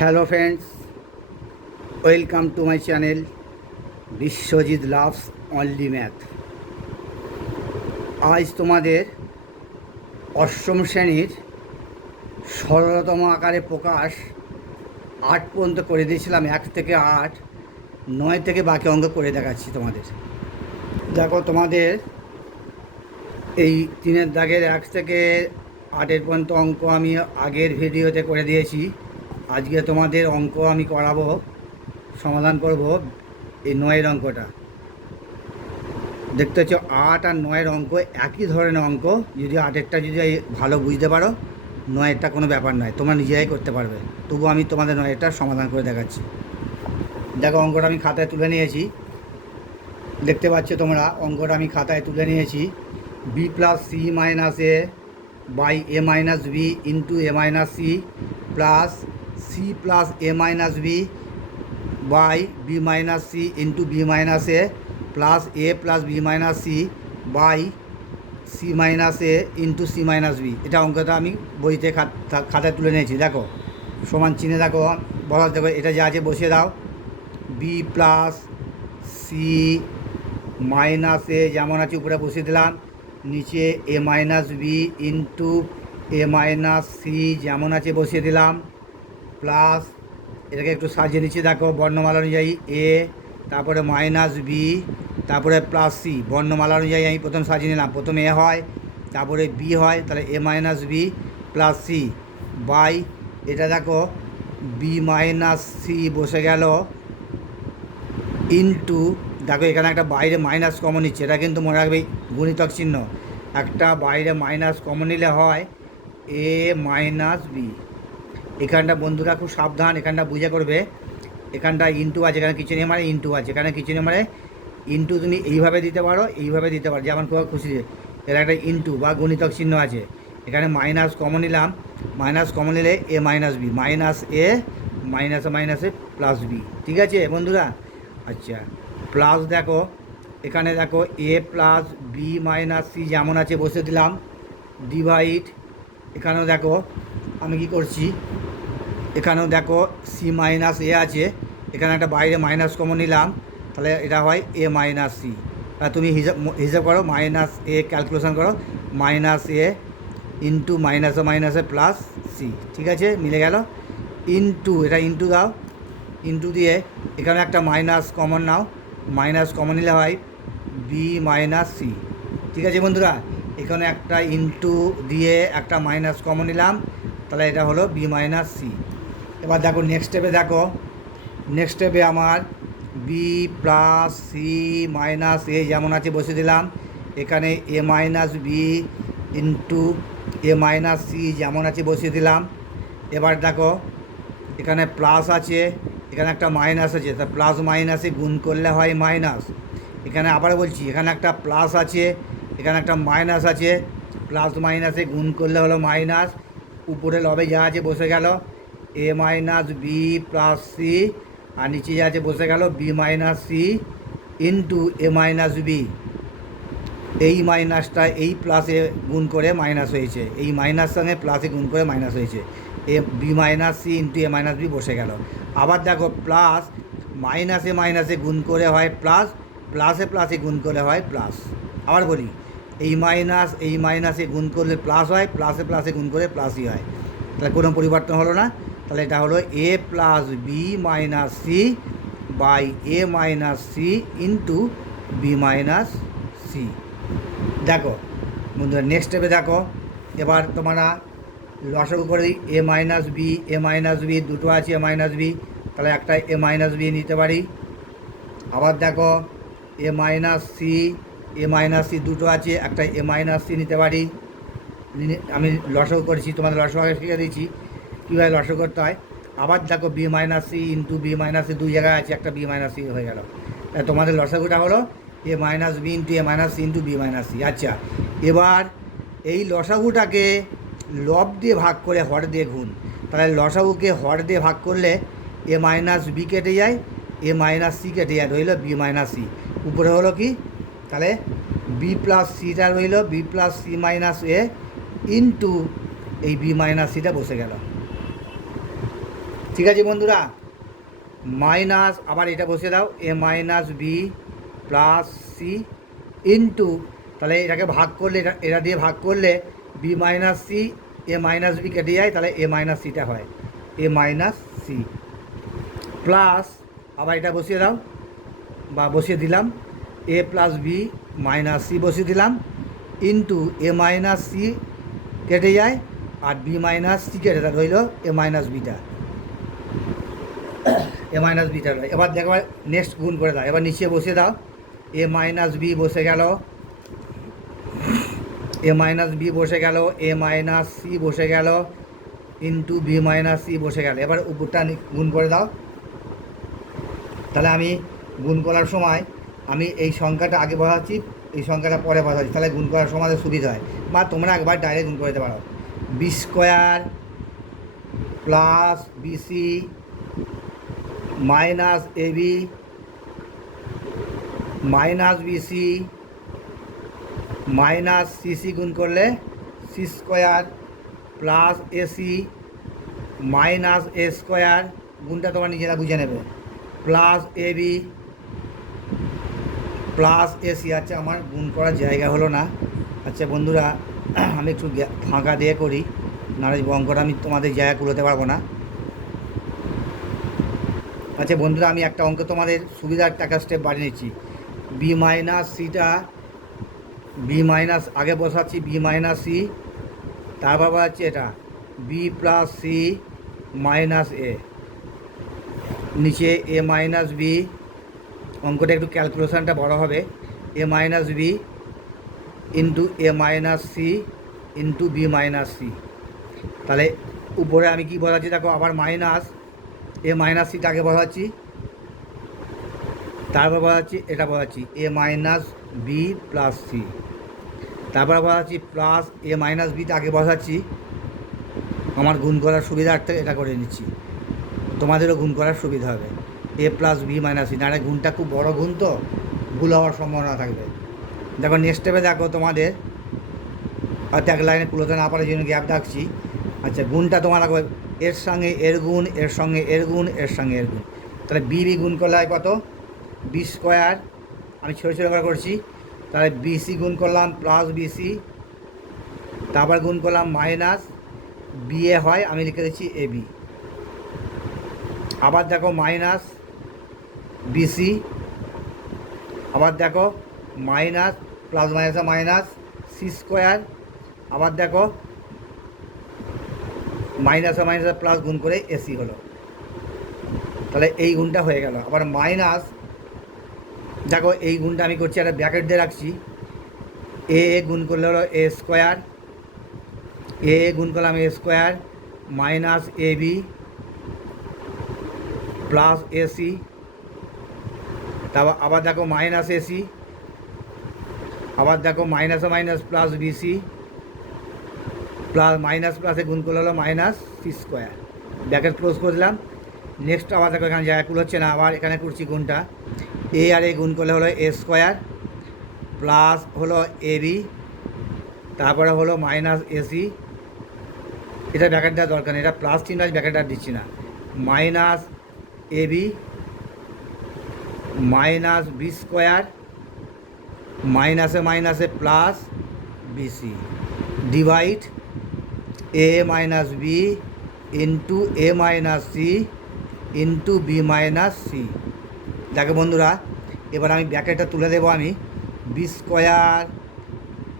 Hello friends, welcome to my channel Biswajit loves only math. আজ তোমাদের অষ্টম শ্রেণীর সরলতম আকারে প্রকাশ 8 পর্যন্ত করে দিয়েছিলাম। 1 থেকে 8, 9 থেকে বাকি অঙ্ক করে দেখাচ্ছি তোমাদের। দেখো, তোমাদের এই 3-এর দাগের 1 থেকে 8 পর্যন্ত অঙ্ক আমি আগের ভিডিওতে করে দিয়েছি। আজকে তোমাদের অঙ্ক আমি করাবো, সমাধান করব এই 9-এর অঙ্কটা। দেখতে হচ্ছে 8 আর 9-এর অঙ্ক একই ধরনের অঙ্ক। যদি 8-এরটা যদি ভালো বুঝতে পারো, 9-এরটা কোনো ব্যাপার নয়, তোমরা নিজেরাই করতে পারবে। তবু আমি তোমাদের 9-এরটা সমাধান করে দেখাচ্ছি। দেখো, অঙ্কটা আমি খাতায় তুলে নিয়েছি, দেখতে পাচ্ছ তোমরা। অঙ্কটা আমি খাতায় তুলে নিয়েছি। B plus C minus A by A minus B into A minus C plus C plus A minus B by B minus C into B minus A plus A plus B minus C by C minus A into C minus B. এটা অঙ্কটা আমি বইতে খাতায় তুলে নিয়েছি। দেখো, সমান চিহ্নে দেখো বলা, দেখো এটা যা আছে বসিয়ে দাও। বি প্লাস সি মাইনাস এ যেমন আছে উপরে বসিয়ে দিলাম, নিচে A minus B into A minus C যেমন আছে বসিয়ে দিলাম, প্লাস এটাকে একটু সাজিয়ে নিচ্ছি। দেখো, বর্ণমালা অনুযায়ী এ, তারপরে মাইনাস বি, তারপরে প্লাস সি। বর্ণমালা অনুযায়ী আমি প্রথম সাজিয়ে নিলাম। প্রথমে এ হয়, তারপরে বি হয়, তাহলে A minus B plus C by, এটা দেখো বি মাইনাস সি বসে গেল ইন্টু, দেখো এখানে একটা বাইরে মাইনাস কমন নিচ্ছে, এটা কিন্তু মনে রাখবে গুণিতক চিহ্ন। একটা বাইরে মাইনাস কমন নিলে হয় এ মাইনাস বি। এখানটা বন্ধুরা খুব সাবধান, এখানটা বুঝে করবে। এখানটা ইন্টু আছে, এখানে কিছু নেই মানে ইন্টু আছে, এখানে কিছু নেই মানে ইন্টু। তুমি এইভাবে দিতে পারো, এইভাবে দিতে পারো, যেমন খুব খুশি। এর একটা ইন্টু বা গুণিতক চিহ্ন আছে। এখানে মাইনাস কমন নিলাম, মাইনাস কমন নিলে এ মাইনাস বি, মাইনাস এ মাইনাসে মাইনাসে প্লাস বি। ঠিক আছে বন্ধুরা? আচ্ছা, প্লাস দেখো এখানে দেখো A plus B minus C যেমন আছে বসে দিলাম, ডিভাইড। এখানেও দেখো আমি কি করছি, এখানেও দেখো সি মাইনাস এ আছে, এখানে একটা বাইরে মাইনাস কমন নিলাম, তাহলে এটা হয় এ মাইনাস সি। তুমি হিসাব করো, মাইনাস এ ক্যালকুলেশন করো, মাইনাস এ ইন্টু মাইনাসে মাইনাসে প্লাস সি। ঠিক আছে, মিলে গেল। ইন্টু, এটা ইন্টু দাও, ইন্টু দিয়ে এখানে একটা মাইনাস কমন নাও, মাইনাস কমন নিলে হয় বি মাইনাস সি। ঠিক আছে বন্ধুরা, এখানে একটা ইন্টু দিয়ে একটা মাইনাস কমন নিলাম, তাহলে এটা হলো বি মাইনাস সি। এবার দেখো নেক্সট স্টেপে, দেখো নেক্সট স্টেপে আমার বি প্লাস সি মাইনাস এ যেমন আছে বসে দিলাম, এখানে এ মাইনাস বি ইন্টু এ মাইনাস সি যেমন আছে বসিয়ে দিলাম। এবার দেখো এখানে প্লাস আছে, এখানে একটা মাইনাস আছে, তা প্লাস মাইনাসে গুণ করলে হয় মাইনাস। এখানে আবার বলছি, এখানে একটা প্লাস আছে, এখানে একটা মাইনাস আছে, প্লাস মাইনাসে গুণ করলে হলো মাইনাস। উপরে লবে যা আছে বসে গেল এ মাইনাস বি প্লাস সি, আর নিচে যা আছে বসে গেল বি মাইনাস সি ইন্টু এ মাইনাস বি। এই মাইনাসটা এই প্লাসে গুণ করে মাইনাস হয়েছে, এই মাইনাস সঙ্গে প্লাসে গুণ করে মাইনাস হয়েছে, A B minus C into A minus B বসে গেল। আবার দেখো প্লাস মাইনাসে মাইনাসে গুণ করে হয় প্লাস, প্লাসে প্লাসে গুণ করে হয় প্লাস। আবার বলি, এই মাইনাসে গুণ করলে প্লাস হয়, প্লাসে প্লাসে গুণ করে প্লাসই হয়, তাহলে কোনো পরিবর্তন হলো না। তাহলে এটা হলো A plus B minus C by A minus C into B minus C. দেখো বন্ধুরা নেক্সট স্টেপে দেখো, এবার তোমরা লসাগু করে দিই। এ মাইনাস বি দুটো আছে, এ মাইনাস বি, তাহলে একটা এ মাইনাস বি নিতে পারি। আবার দেখো এ মাইনাস সি দুটো আছে, একটা এ মাইনাস সি নিতে পারি। আমি লসাগু করেছি, তোমাদের লসাগু শিখে দিয়েছি কীভাবে লসাগু করতে হয়। আবার দেখো B minus C into B minus C দুই জায়গায় আছে, একটা বি মাইনাস সি হয়ে গেল। তোমাদের লসাগুটা হলো A minus B into A minus C into B minus C. আচ্ছা, এবার এই লসাগুটাকে লব দিয়ে ভাগ করে হর দিয়ে গুণ, তাহলে লসাগুকে হর দিয়ে ভাগ করলে এ মাইনাস বি কেটে যায়, এ মাইনাস সি কেটে যায়, রইল বি মাইনাস সি। উপরে হলো কি, তাহলে বি প্লাস সিটা রইল B plus C minus A into এই বি মাইনাস সিটা বসে গেল। ঠিক আছে বন্ধুরা, মাইনাস আবার এটা বসিয়ে দাও, A minus B plus C into, তাহলে এটাকে ভাগ করলে এটা দিয়ে ভাগ করলে B minus C, A minus B কেটে যায়, তাহলে এ মাইনাস সিটা হয়, এ মাইনাস সি প্লাস আবার এটা বসিয়ে দাও বা বসিয়ে দিলাম, এ প্লাস বি মাইনাস সি বসিয়ে দিলাম ইন্টু এ মাইনাস সি কেটে যায় আর বি মাইনাস সি কেটে যায়, রইল এ মাইনাস বিটা, এ মাইনাস বিটা রয়। এবার দেখো নেক্সট গুণ করে দাও, এবার নিচে বসিয়ে দাও, এ মাইনাস বি বসে গেল, এ মাইনাস বি বসে গেল, এ মাইনাস সি বসে গেল ইন্টু বি মাইনাস সি বসে গেল। এবার উপরটা গুণ করে দাও। তাহলে আমি গুণ করার সময় আমি এই সংখ্যাটা আগে বসাচ্ছি, এই সংখ্যাটা পরে বসাচ্ছি, তাহলে গুণ করার সময় সুবিধা হয়, বা তোমরা একবার ডাইরেক্ট গুণ করে দিতে পারো। B square plus BC minus AB minus BC minus CC গুণ করলে C square plus AC minus এ স্কোয়ার, গুণটা তোমরা নিজেরা বুঝে নেবে, প্লাস এবি প্লাস এসি। আচ্ছা আমার গুণ করার জায়গা হলো না, আচ্ছা বন্ধুরা আমি একটু ফাঁকা দিয়ে করি, নাহলে অঙ্কটা আমি তোমাদের জায়গা কুলোতে পারবো না। আচ্ছা বন্ধুরা আমি একটা অঙ্ক তোমাদের সুবিধার একটা স্টেপ বাড়িয়ে নিচ্ছি, বি মাইনাস সিটা, বি মাইনাস আগে বসাচ্ছি বি মাইনাস সি, তারপর হচ্ছে এটা B plus C minus A, নিচে এ মাইনাস বি, অঙ্কটা একটু ক্যালকুলেশানটা বড় হবে, A minus B into A minus C into B minus C. তাহলে উপরে আমি কি বসাচ্ছি দেখো, আবার মাইনাস এ মাইনাস সিটা আগে বসাচ্ছি, তারপর বসাচ্ছি এটা বসাচ্ছি এ মাইনাস বি প্লাস সি, তারপর বসাচ্ছি প্লাস এ মাইনাস বিটা আগে বসাচ্ছি, আমার গুণ করার সুবিধার্থে এটা করে নিচ্ছি, তোমাদেরও গুণ করার সুবিধা হবে, এ প্লাস বি মাইনাস সি, নাহলে গুণটা খুব বড় গুণ তো ভুল হওয়ার সম্ভাবনা থাকবে। দেখো নেক্সট স্টেপে দেখো তোমাদের হয়তো এক লাইনে তুলতে না পারার জন্য গ্যাপ রাখছি। আচ্ছা গুণটা তোমার রাখবে এর সঙ্গে এর গুণ, এর সঙ্গে এর গুণ, এর সঙ্গে এর গুণ, তাহলে বি গুণ করলে হয় কত, বি স্কোয়ার, আমি ছোটো ছোটো করে করছি, তাহলে বিসি গুণ করলাম প্লাস বিসি, তারপর গুণ করলাম মাইনাস বিএ হয়, আমি লিখে দিচ্ছি এ বি, আবার দেখো মাইনাস বিসি, আবার দেখো মাইনাস প্লাস মাইনাসে মাইনাস সি স্কোয়ার, আবার দেখো মাইনাসে মাইনাসে প্লাস গুণ করে এসি হলো, তাহলে এই গুণটা হয়ে গেল। আবার মাইনাস দেখো এই গুণটা আমি করছি একটা ব্র্যাকেট দিয়ে রাখছি, এ গুণ করলে হলো এ স্কোয়ার, এ গুণ করলাম A square minus A B plus AC, তারপর আবার দেখো মাইনাস এসি, আবার দেখো মাইনাসে minus plus BC plus minus প্লাসে গুণ করলে হলো minus C square, bracket close করে দিলাম। নেক্সট আবার দেখো এখানে জায়গা কুল হচ্ছে না, আবার এখানে করছি গুণটা, এ আর এ গুণ করলে হলো এ স্কোয়ার প্লাস হলো এ বি, তারপরে হলো মাইনাস এসি, এটা ব্র্যাকেট দেওয়ার দরকার নেই, এটা প্লাস চিহ্ন আছে ব্র্যাকেট আর দিচ্ছি না, minus A B minus B square মাইনাসে মাইনাসে plus BC divide A minus B into A minus C into B minus C. দেখো বন্ধুরা এবার আমি ব্র্যাকেটটা তুলে দেবো, আমি B square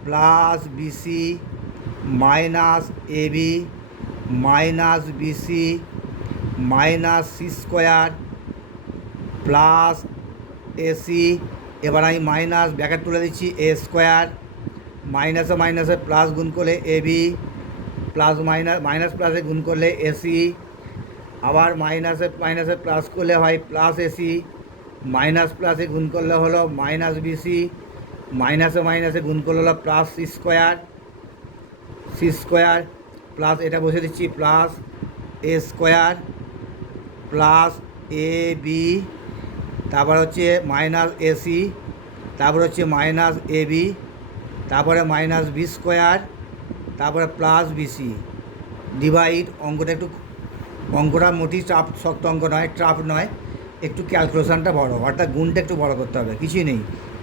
plus BC minus A B minus BC minus C square plus AC, এবার আমি মাইনাস ব্র্যাকেট তুলে দিচ্ছি এ স্কোয়ার মাইনাসে মাইনাসে প্লাস গুণ করলে a B plus minus minus প্লাসে গুণ করলে এসি, আবার মাইনাসে মাইনাসে প্লাস করলে হয় প্লাস এসি, মাইনাস প্লাসে গুণ করলে হলো মাইনাস বিসি, মাইনাসে মাইনাসে গুণ করলে হলো প্লাস সি স্কোয়ার প্লাস এটা বসে দিচ্ছি প্লাস এ স্কোয়ার প্লাস এ বি, তারপর হচ্ছে মাইনাস এসি, তারপর হচ্ছে মাইনাস এ বি, তারপরে মাইনাস বি স্কোয়ার, তারপরে প্লাস বিসি ডিভাইড, অঙ্কটা একটু অঙ্কটা মোটেই ট্রাফ শক্ত অঙ্ক নয়, ট্রাফ নয়, একটু ক্যালকুলেশানটা বড়, অর্থাৎ গুণটা একটু বড় করতে হবে, কিছুই নেই।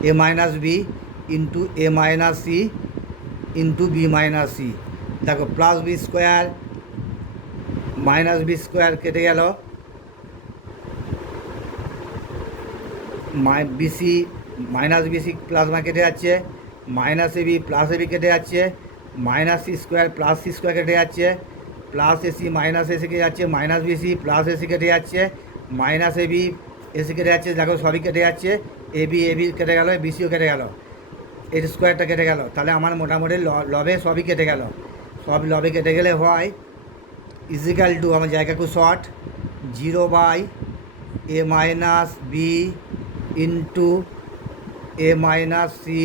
A minus B into A minus C into B minus C. দেখো plus B square minus B square কেটে গেল, বিসি মাইনাস বিসি প্লাস কেটে যাচ্ছে, মাইনাস এবি প্লাস এবি কেটে যাচ্ছে, minus C square plus C square কেটে যাচ্ছে, plus AC minus AC কেটে যাচ্ছে, মাইনাস বিসি প্লাস এসি কেটে যাচ্ছে, মাইনাস এবি এসি কেটে যাচ্ছে, দেখো সবই কেটে যাচ্ছে, এবি এবি কেটে গেল, বিসিও কেটে গেল, এর স্কোয়ারটা কেটে গেল, তাহলে আমার মোটামুটি লবে সবই কেটে গেল। সব লবে কেটে গেলে হয় ইজিক্যাল টু, আমার জায়গা খুব short, 0/a minus B into A minus C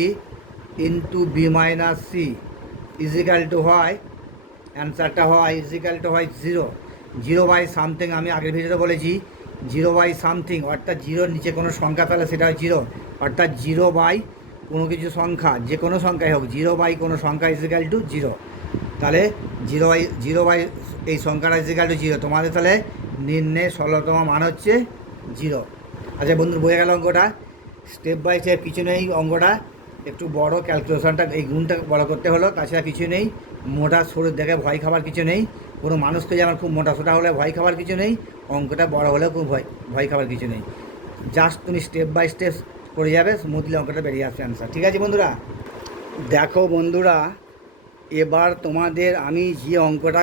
into B minus C equal to হয়, অ্যান্সারটা হয় ইজিক্যাল টু হয় 0 সামথিং। আমি আগের ভিডিওতে বলেছি 0/সামথিং, অর্থাৎ 0-র নিচে কোনো সংখ্যা তাহলে সেটা হয় 0, অর্থাৎ 0/ কোনো কিছু সংখ্যা, যে কোনো সংখ্যাই হোক, 0/ কোনো সংখ্যা ইজিক্যাল টু 0, তাহলে 0/0 এই সংখ্যাটা ইজিক্যাল টু 0। তোমাদের তাহলে নির্ণয় 16তম মান হচ্ছে 0। আচ্ছা বন্ধু, বোঝা গেল অঙ্কটা? স্টেপ বাই স্টেপ, কিছু নেই, অঙ্কটা একটু বড়, ক্যালকুলেশনটা এই গুণটা বড় করতে হলো, তাছাড়া কিছু নেই। মোটা শরীর দেখে ভয় খাবার কিছু নেই, কোনো মানুষকে যেমন খুব মোটা সোটা হলে ভয় খাবার কিছু নেই, অঙ্কটা বড় হলেও খুব ভয় খাবার কিছু নেই। জাস্ট তুমি স্টেপ বাই স্টেপ করে যাবে, স্মুথলি অঙ্কটা বেরিয়ে আসবে অ্যান্সার। ঠিক আছে বন্ধুরা? দেখো বন্ধুরা, এবার তোমাদের আমি যে অঙ্কটা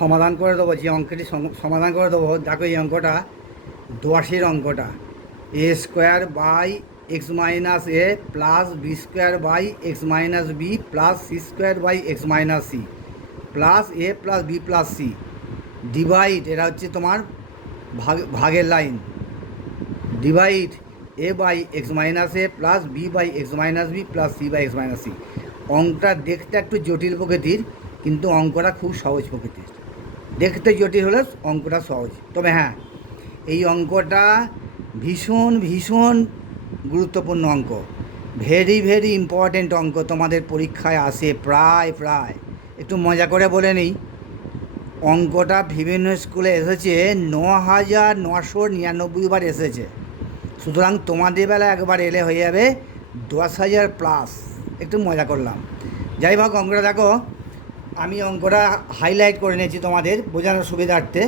সমাধান করে দেবো, যে অঙ্কটি সমাধান করে দেবো, দেখো এই অঙ্কটা 10-এর অঙ্কটা, A square by X minus A plus B square by X minus B plus C square by X minus C plus A plus B plus C divide, এটা হচ্ছে তোমার ভাগের line, divide A by X minus A plus B by X minus B plus C by X minus C. অঙ্কটা দেখতে একটু জটিল প্রকৃতির, কিন্তু অঙ্কটা খুব সহজ প্রকৃতির। দেখতে জটিল হলে অঙ্কটা সহজ, তবে হ্যাঁ এই অঙ্কটা ভীষণ ভীষণ গুরুত্বপূর্ণ অঙ্ক, ভেরি ভেরি ইম্পর্ট্যান্ট অঙ্ক, তোমাদের পরীক্ষায় আসে প্রায়। একটু মজা করে বলে নিই, অঙ্কটা বিভিন্ন স্কুলে এসেছে 9,999 বার এসেছে, সুতরাং তোমাদের বেলা একবার এলে হয়ে যাবে 10,000 প্লাস। একটু মজা করলাম। যাই হোক, অঙ্কটা দেখো, আমি অঙ্কটা হাইলাইট করে নিয়েছি তোমাদের বোঝানোর সুবিধার্থে।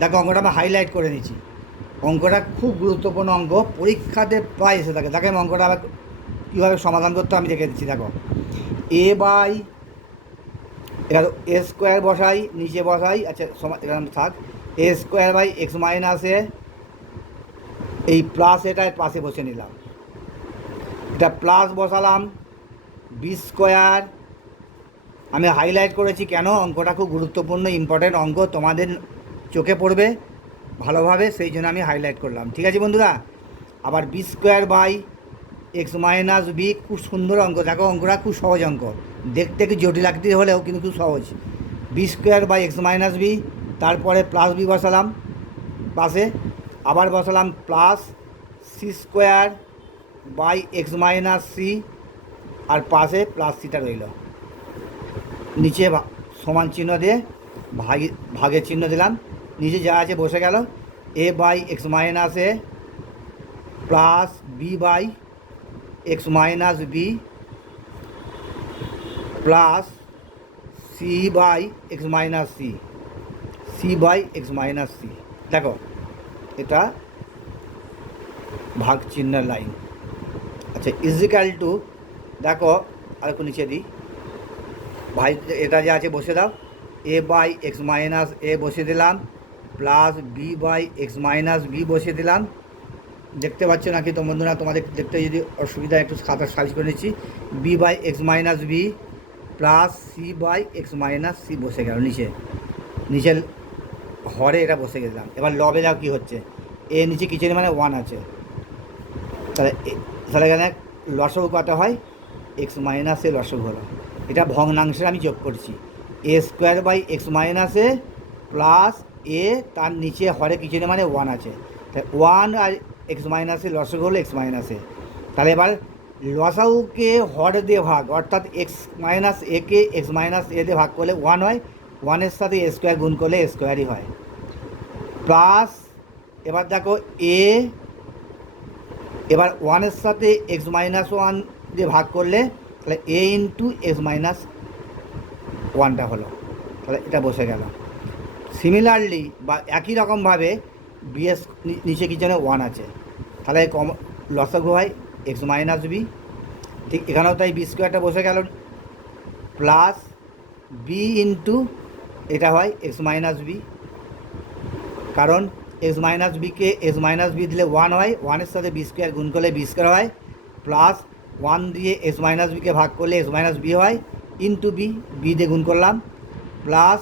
দেখো অঙ্কটা আমি হাইলাইট করে নিয়েছি, অঙ্কটা খুব গুরুত্বপূর্ণ অঙ্ক, পরীক্ষাতে প্রায় এসে থাকে। দেখো আমি অঙ্কটা আবার কীভাবে সমাধান করতে আমি দেখে দিচ্ছি। দেখো এ বাই, এখানে এ স্কোয়ার বসাই, নিচে বসাই, আচ্ছা এখানে থাক, এ স্কোয়ার বাই এক্স মাইনাস এ, এই প্লাস এটা পাশে বসে নিলাম, এটা প্লাস বসালাম, বি স্কোয়ার। আমি হাইলাইট করেছি কেন, অঙ্কটা খুব গুরুত্বপূর্ণ ইম্পর্ট্যান্ট অঙ্ক, তোমাদের চোখে পড়বে ভালোভাবে, সেই জন্য আমি হাইলাইট করলাম। ঠিক আছে বন্ধুরা? আবার B square by X minus B, খুব সুন্দর অঙ্ক। দেখো অঙ্কটা খুব সহজ অঙ্ক, দেখতে একটু জটিল লাগতে হলেও কিন্তু খুব সহজ। B square by X minus B, তারপরে প্লাস বি বসালাম পাশে, আবার বসালাম plus C square by X minus C, আর পাশে প্লাস সিটা রইল, নিচে সমান চিহ্ন দিয়ে ভাগের চিহ্ন দিলাম, নিচে যা আছে বসে গেল, A by X minus A plus B by X minus B plus C by X minus C, C by X minus C. দেখো এটা ভাগ চিহ্নের লাইন। আচ্ছা ইজিক্যাল টু, দেখো আর একটু নিচে দিই, ভাই এটা যে আছে বসে দাও, A by X minus A বসে দিলাম plus B by X minus B বসে দিলাম। দেখতে পাচ্ছ নাকি তো বন্ধুরা? তোমাদের দেখতে যদি অসুবিধা, একটু খাতা সাইজ করে নিচ্ছি, B by X minus B plus C by X minus C বসে গেল, নিচে হরে এটা বসে গেলাম। এবার লবে যাও কী হচ্ছে, এ নিচে কিছু মানে 1 আছে, তাহলে এখানে লসগু কত হয়, এক্স মাইনাস এ লসগু হলো, এটা ভগ্নাংশে আমি যোগ করছি, A square by X minus A plus A, তার নিচে হরে কিছু মানে 1 আছে, তাই 1 আর এক্স মাইনাসে লসগু হলো এক্স মাইনাসে। তাহলে এবার লসাগুকে হর দিয়ে ভাগ, অর্থাৎ এক্স মাইনাস এ কে এক্স মাইনাস এ দিয়ে ভাগ করলে 1 হয়, ওয়ানের সাথে এ স্কোয়ার গুণ করলে এ স্কোয়ারই হয়, প্লাস এবার দেখো এ, এবার ওয়ানের সাথে এক্স মাইনাস ওয়ান দিয়ে ভাগ করলে তাহলে এ ইন্টু এক্স মাইনাস ওয়ানটা হলো, তাহলে এটা বসে গেল। সিমিলারলি বা একই রকমভাবে বিএস নিচে কি যেন ওয়ান আছে, তাহলে লসাগু হয় এক্স মাইনাস বি, ঠিক এখানেও তাই বি স্কোয়ারটা বসে গেল, প্লাস বি ইন্টু এটা হয় এক্স মাইনাস বি, কারণ এক্স মাইনাস বিকে এক্স মাইনাস বি দিলে ওয়ান হয়, ওয়ানের সাথে বি স্কোয়ার গুণ করলে বি স্কোয়ার হয়, প্লাস ওয়ান দিয়ে এক্স মাইনাস বিকে ভাগ করলে এক্স মাইনাস বি হয়, ইন্টু বি, বি দিয়ে গুণ করলাম, প্লাস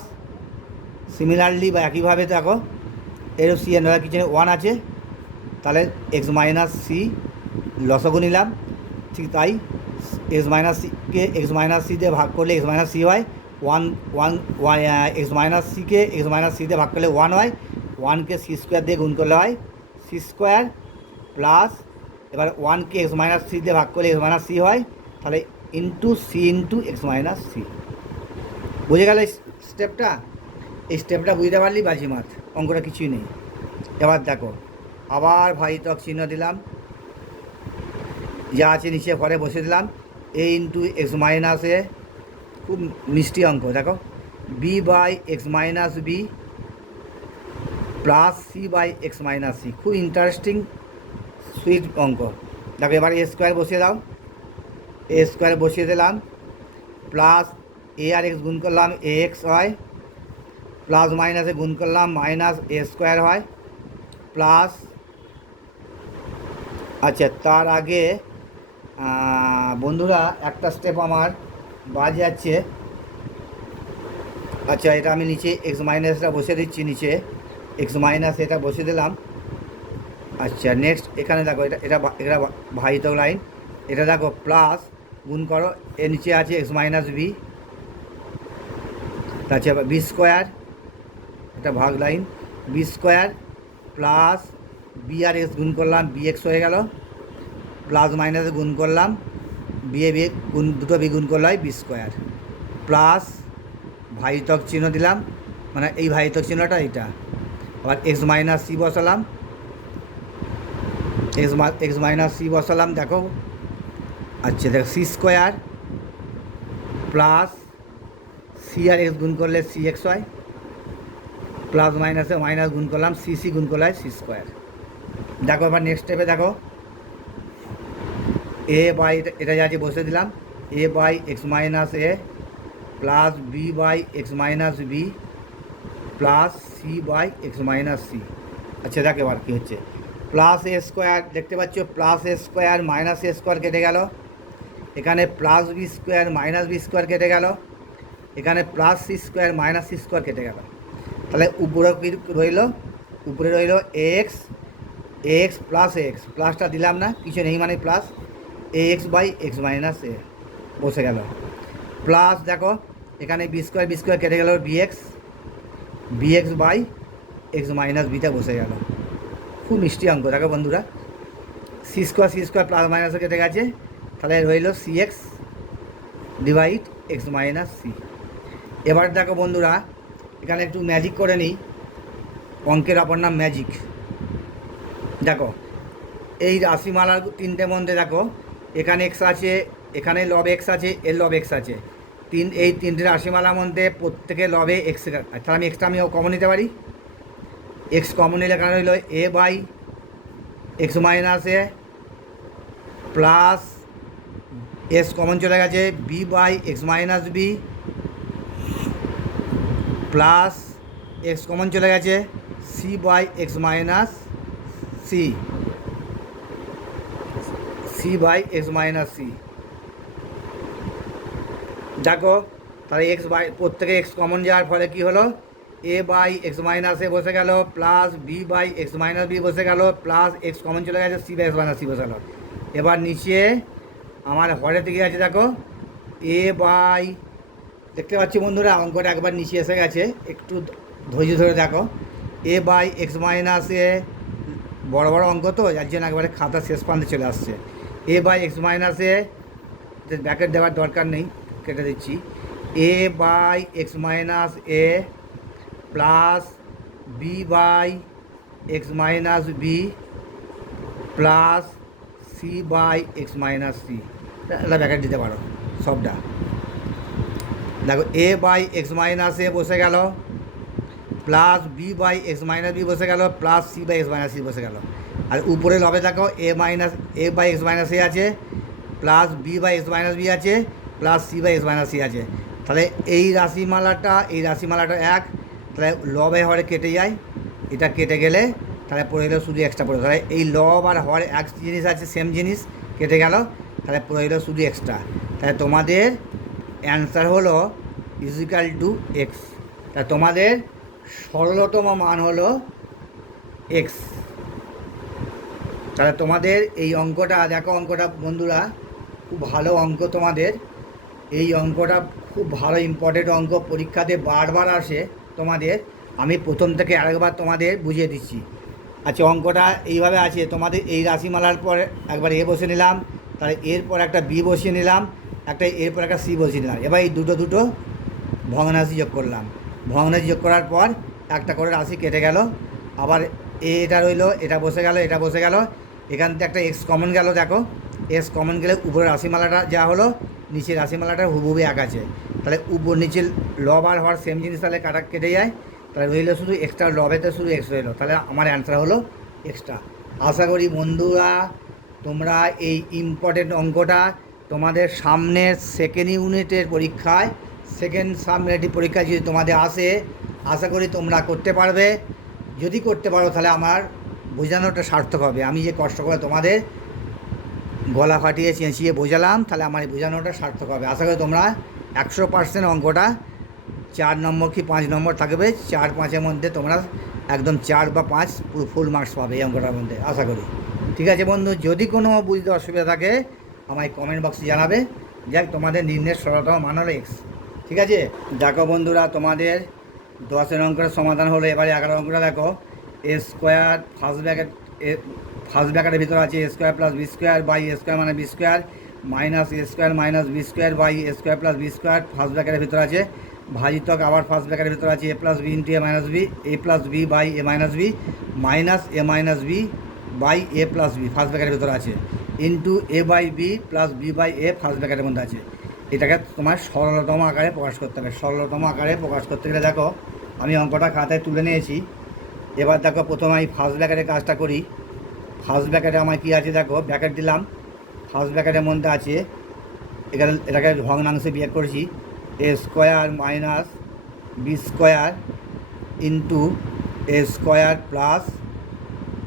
সিমিলারলি বা একইভাবে দেখো এরও সি এর কিছু ওয়ান আছে, তাহলে এক্স মাইনাস সি লসাগু নিলাম, ঠিক তাই এক্স মাইনাস সিকে এক্স মাইনাস সি দিয়ে ভাগ করলে এক্স মাইনাস সি হয়, one one one X minus সিকে এক্স মাইনাস সি দিয়ে ভাগ করলে ওয়ান হয়, ওয়ানকে সি স্কোয়ার দিয়ে গুণ করলে হয় সি স্কোয়ার, প্লাস এবার ওয়ানকে এক্স মাইনাস সি দিয়ে ভাগ করলে এক্স মাইনাস সি হয়, তাহলে into C into x minus C. বুঝে গেল স্টেপটা? এই স্টেপটা বুঝতে পারলি বাজিমাত, অঙ্কটা কিছুই নেই। এবার দেখো আবার ভাজিতক চিহ্ন দিলাম, যা আছে নিচে ঘরে বসে দিলাম, A into x minus A, খুব মিষ্টি অঙ্ক দেখো, B by X minus B plus C by X minus C, খুব ইন্টারেস্টিং সুইট অঙ্ক। দেখো এবার এ স্কোয়ার বসিয়ে দাও, এ স্কোয়ার বসিয়ে দিলাম, প্লাস এ আর এক্স গুণ করলাম এ এক্স হয়, প্লাস মাইনাসে গুণ করলাম মাইনাস এ স্কোয়ার হয়, প্লাস আচ্ছা তার আগে বন্ধুরা একটা স্টেপ আমার বাদ যাচ্ছে, আচ্ছা এটা আমি নিচে এক্স মাইনাসটা বসে দিচ্ছি, নিচে এক্স মাইনাস এটা বসে দিলাম। আচ্ছা নেক্সট এখানে দেখো এটা এটা এটা ভাজিত লাইন, এটা দেখো প্লাস গুণ করো, এর নিচে আছে এক্স মাইনাস বি, আচ্ছা বি স্কোয়ার, এটা ভাগ line, B square plus B আর এক্স গুণ করলাম বি এক্স হয়ে গেল, প্লাস মাইনাসে গুণ করলাম বি এ বি গুণ, দুটো বি গুণ করলে হয় বি স্কোয়ার, প্লাস ভাজিতক চিহ্ন দিলাম, মানে এই ভাজিতক চিহ্নটা এইটা, আবার এক্স মাইনাস সি বসালাম, এক্স মাইনাস সি বসালাম দেখো, আচ্ছা দেখো সি স্কোয়ার প্লাস সি আর এক্স গুণ করলে সি এক্স হয়, প্লাস মাইনাসে মাইনাস গুণ করলাম সি সি গুণ করলে হয় সি স্কোয়ার। দেখো এবার নেক্সট স্টেপে দেখো এ বাই এটা যা আছে বসে দিলাম, A by X minus A plus B by X minus B plus C by X minus C. আচ্ছা দেখো এবার কী হচ্ছে, প্লাস এ স্কোয়ার দেখতে পাচ্ছ, প্লাস এ স্কোয়ার মাইনাস এ স্কোয়ার কেটে গেল, এখানে plus B square minus B square কেটে গেল, এখানে plus C square minus C square কেটে গেল, তাহলে উপরে কী রইল, উপরে রইল এক্স, এক্স প্লাস এক্স, প্লাসটা দিলাম না কিছু নেই মানে plus A X by X minus A বসে গেল, প্লাস দেখো এখানে বি স্কোয়ার কেটে গেল B X by X minus বিটা বসে গেল। খুব মিষ্টি অঙ্ক দেখো বন্ধুরা, সি স্কোয়ার প্লাস মাইনাসে কেটে গেছে, তাহলে রইল C X divide X minus C. এবার দেখো বন্ধুরা এখানে একটু ম্যাজিক করে নিই, অঙ্কের অপর নাম ম্যাজিক। দেখো এই রাশিমালার তিনটে মধ্যে দেখো এখানে এক্স আছে, এখানে লব এক্স আছে, এর লব এক্স আছে, এই তিনটে রাশিমালার মধ্যে প্রত্যেকের লবে এক্স, তাহলে আমি এক্সটা আমি কমন নিতে পারি, এক্স কমন নিলে এখানে রইল A by X minus A plus S common চলে গেছে B by X minus B plus X common চলে গেছে C by X minus C by X minus C. দেখো তাহলে এক্স বাই প্রত্যেকে এক্স কমন যাওয়ার ফলে কী হলো, A by X minus A বসে গেল, plus B by X minus B বসে গেল, প্লাস এক্স কমন চলে গেছে C by X minus C বসে গেল। এবার নিচে আমার হরের দিকে আছে দেখো এ বাই, দেখতে পাচ্ছি বন্ধুরা অঙ্কটা একবার নিচে এসে গেছে, একটু ধৈর্য ধরে দেখো, এ বাই এক্স মাইনাস এ বড় বড় অঙ্ক তো যার জন্য একবারে খাতা শেষ প্রান্তে চলে আসছে, A by X minus A bracket দেওয়ার দরকার নেই কেটে দিচ্ছি, A by X minus A plus B by X minus B plus C by X minus C, এটা ব্যাকেট দিতে পারো সবটা। দেখো A by X minus A বসে গেল, plus B by X minus B বসে গেল, plus C by X minus C বসে গেল। আর উপরে লবে দেখো এ বাই এক্স মাইনাস এ আছে, plus B by X minus B আছে, plus C by X minus C আছে। তাহলে এই রাশিমালাটা এক, তাহলে লবে হরে কেটে যায়, এটা কেটে গেলে তাহলে পড়ে গেলো শুধু এক্সট্রা পড়ে। তাহলে এই লব আর হরে এক জিনিস আছে, সেম জিনিস কেটে গেল, তাহলে পড়ে গেলো শুধু এক্সট্রা। তাহলে তোমাদের অ্যান্সার হলো ইজিক্যাল টু এক্স। তাহলে তোমাদের সরলতম মান হলো এক্স। তাহলে তোমাদের এই অঙ্কটা দেখো, অঙ্কটা বন্ধুরা খুব ভালো অঙ্ক তোমাদের। এই অঙ্কটা খুব ভালো ইম্পর্টেন্ট অঙ্ক, পরীক্ষাতে বারবার আসে তোমাদের। আমি প্রথম থেকে আরেকবার তোমাদের বুঝিয়ে দিচ্ছি। আচ্ছা, অঙ্কটা এইভাবে আছে, তোমাদের এই রাশিমালার পর একবার এ বসে নিলাম, তাহলে এরপর একটা বি বসিয়ে নিলাম, একটা এরপর একটা সি বসিয়ে নিলাম। এবার এই দুটো ভগ্নাংশী যোগ করলাম, ভগ্নাংশী যোগ করার পর একটা করে রাশি কেটে গেল, আবার এটা রইলো, এটা বসে গেল, এটা বসে গেল, এখান থেকে একটা এক্স কমন গেল। দেখো এক্স কমন গেলে উপরের রাশিমালাটা যা হলো, নিচের রাশিমালাটা হুবহুবে এক আছে। তাহলে উপর নিচের লব আর হওয়ার সেম জিনিস, তাহলে কাটা কেটে যায়, তাহলে রইলো শুধু এক্সট্রা, লবেতে শুধু এক্স রইলো। তাহলে আমার অ্যান্সার হলো এক্সট্রা। আশা করি বন্ধুরা তোমরা এই ইম্পর্টেন্ট অঙ্কটা তোমাদের সামনের সেকেন্ড ইউনিটের পরীক্ষায়, সেকেন্ড সাবমিলেটিভ পরীক্ষায় যদি তোমাদের আসে, আশা করি তোমরা করতে পারবে। যদি করতে পারো তাহলে আমার বোঝানোটা সার্থক হবে। আমি যে কষ্ট করে তোমাদের গলা ফাটিয়ে চেঁচিয়ে বোঝালাম, তাহলে আমার বোঝানোটা সার্থক হবে। আশা করি তোমরা 100% অঙ্কটা 4 নম্বর কি 5 নম্বর থাকবে, 4-5-এর মধ্যে তোমরা একদম 4 বা 5 পুরো ফুল মার্কস পাবে এই অঙ্কটার মধ্যে, আশা করি। ঠিক আছে বন্ধু, যদি কোনো বুঝতে অসুবিধা থাকে আমায় কমেন্ট বক্সে জানাবে। যাক, তোমাদের নির্ণয়ের সরলতম মান হলো এক্স। ঠিক আছে, দেখো বন্ধুরা তোমাদের 10 অঙ্কের সমাধান হলো। এবারে 11 অঙ্কটা দেখো। এ স্কোয়ার ফার্স্ট ব্র্যাকেটের ভিতরে আছে A square plus B square by A square মানে B square minus A square minus B square by A square plus B square, first ব্র্যাকেটের ভিতরে আছে ভাজিতক, আবার ফার্স্ট ব্র্যাকেটের ভিতরে আছে এ plus B into A minus B, A plus B by A minus B minus A minus B by A plus B, first ব্র্যাকেটের ভিতরে আছে into A by B plus B by A, first ব্র্যাকেটের মধ্যে আছে। এটাকে তোমার সরলতম আকারে প্রকাশ করতে হবে। সরলতম আকারে প্রকাশ করতে গেলে দেখো আমি অঙ্কটা খাতায় তুলে নিয়েছি। এবার দেখো প্রথমে আমি ফার্স্ট ব্র্যাকেটের কাজটা করি। ফার্স্ট ব্র্যাকেটে আমার কী আছে দেখো, ব্র্যাকেট দিলাম, ফার্স্ট ব্র্যাকেটের মধ্যে আছে এটাকে ভগ্নাংশে বিয়োগ করেছি, A square minus B square into A square plus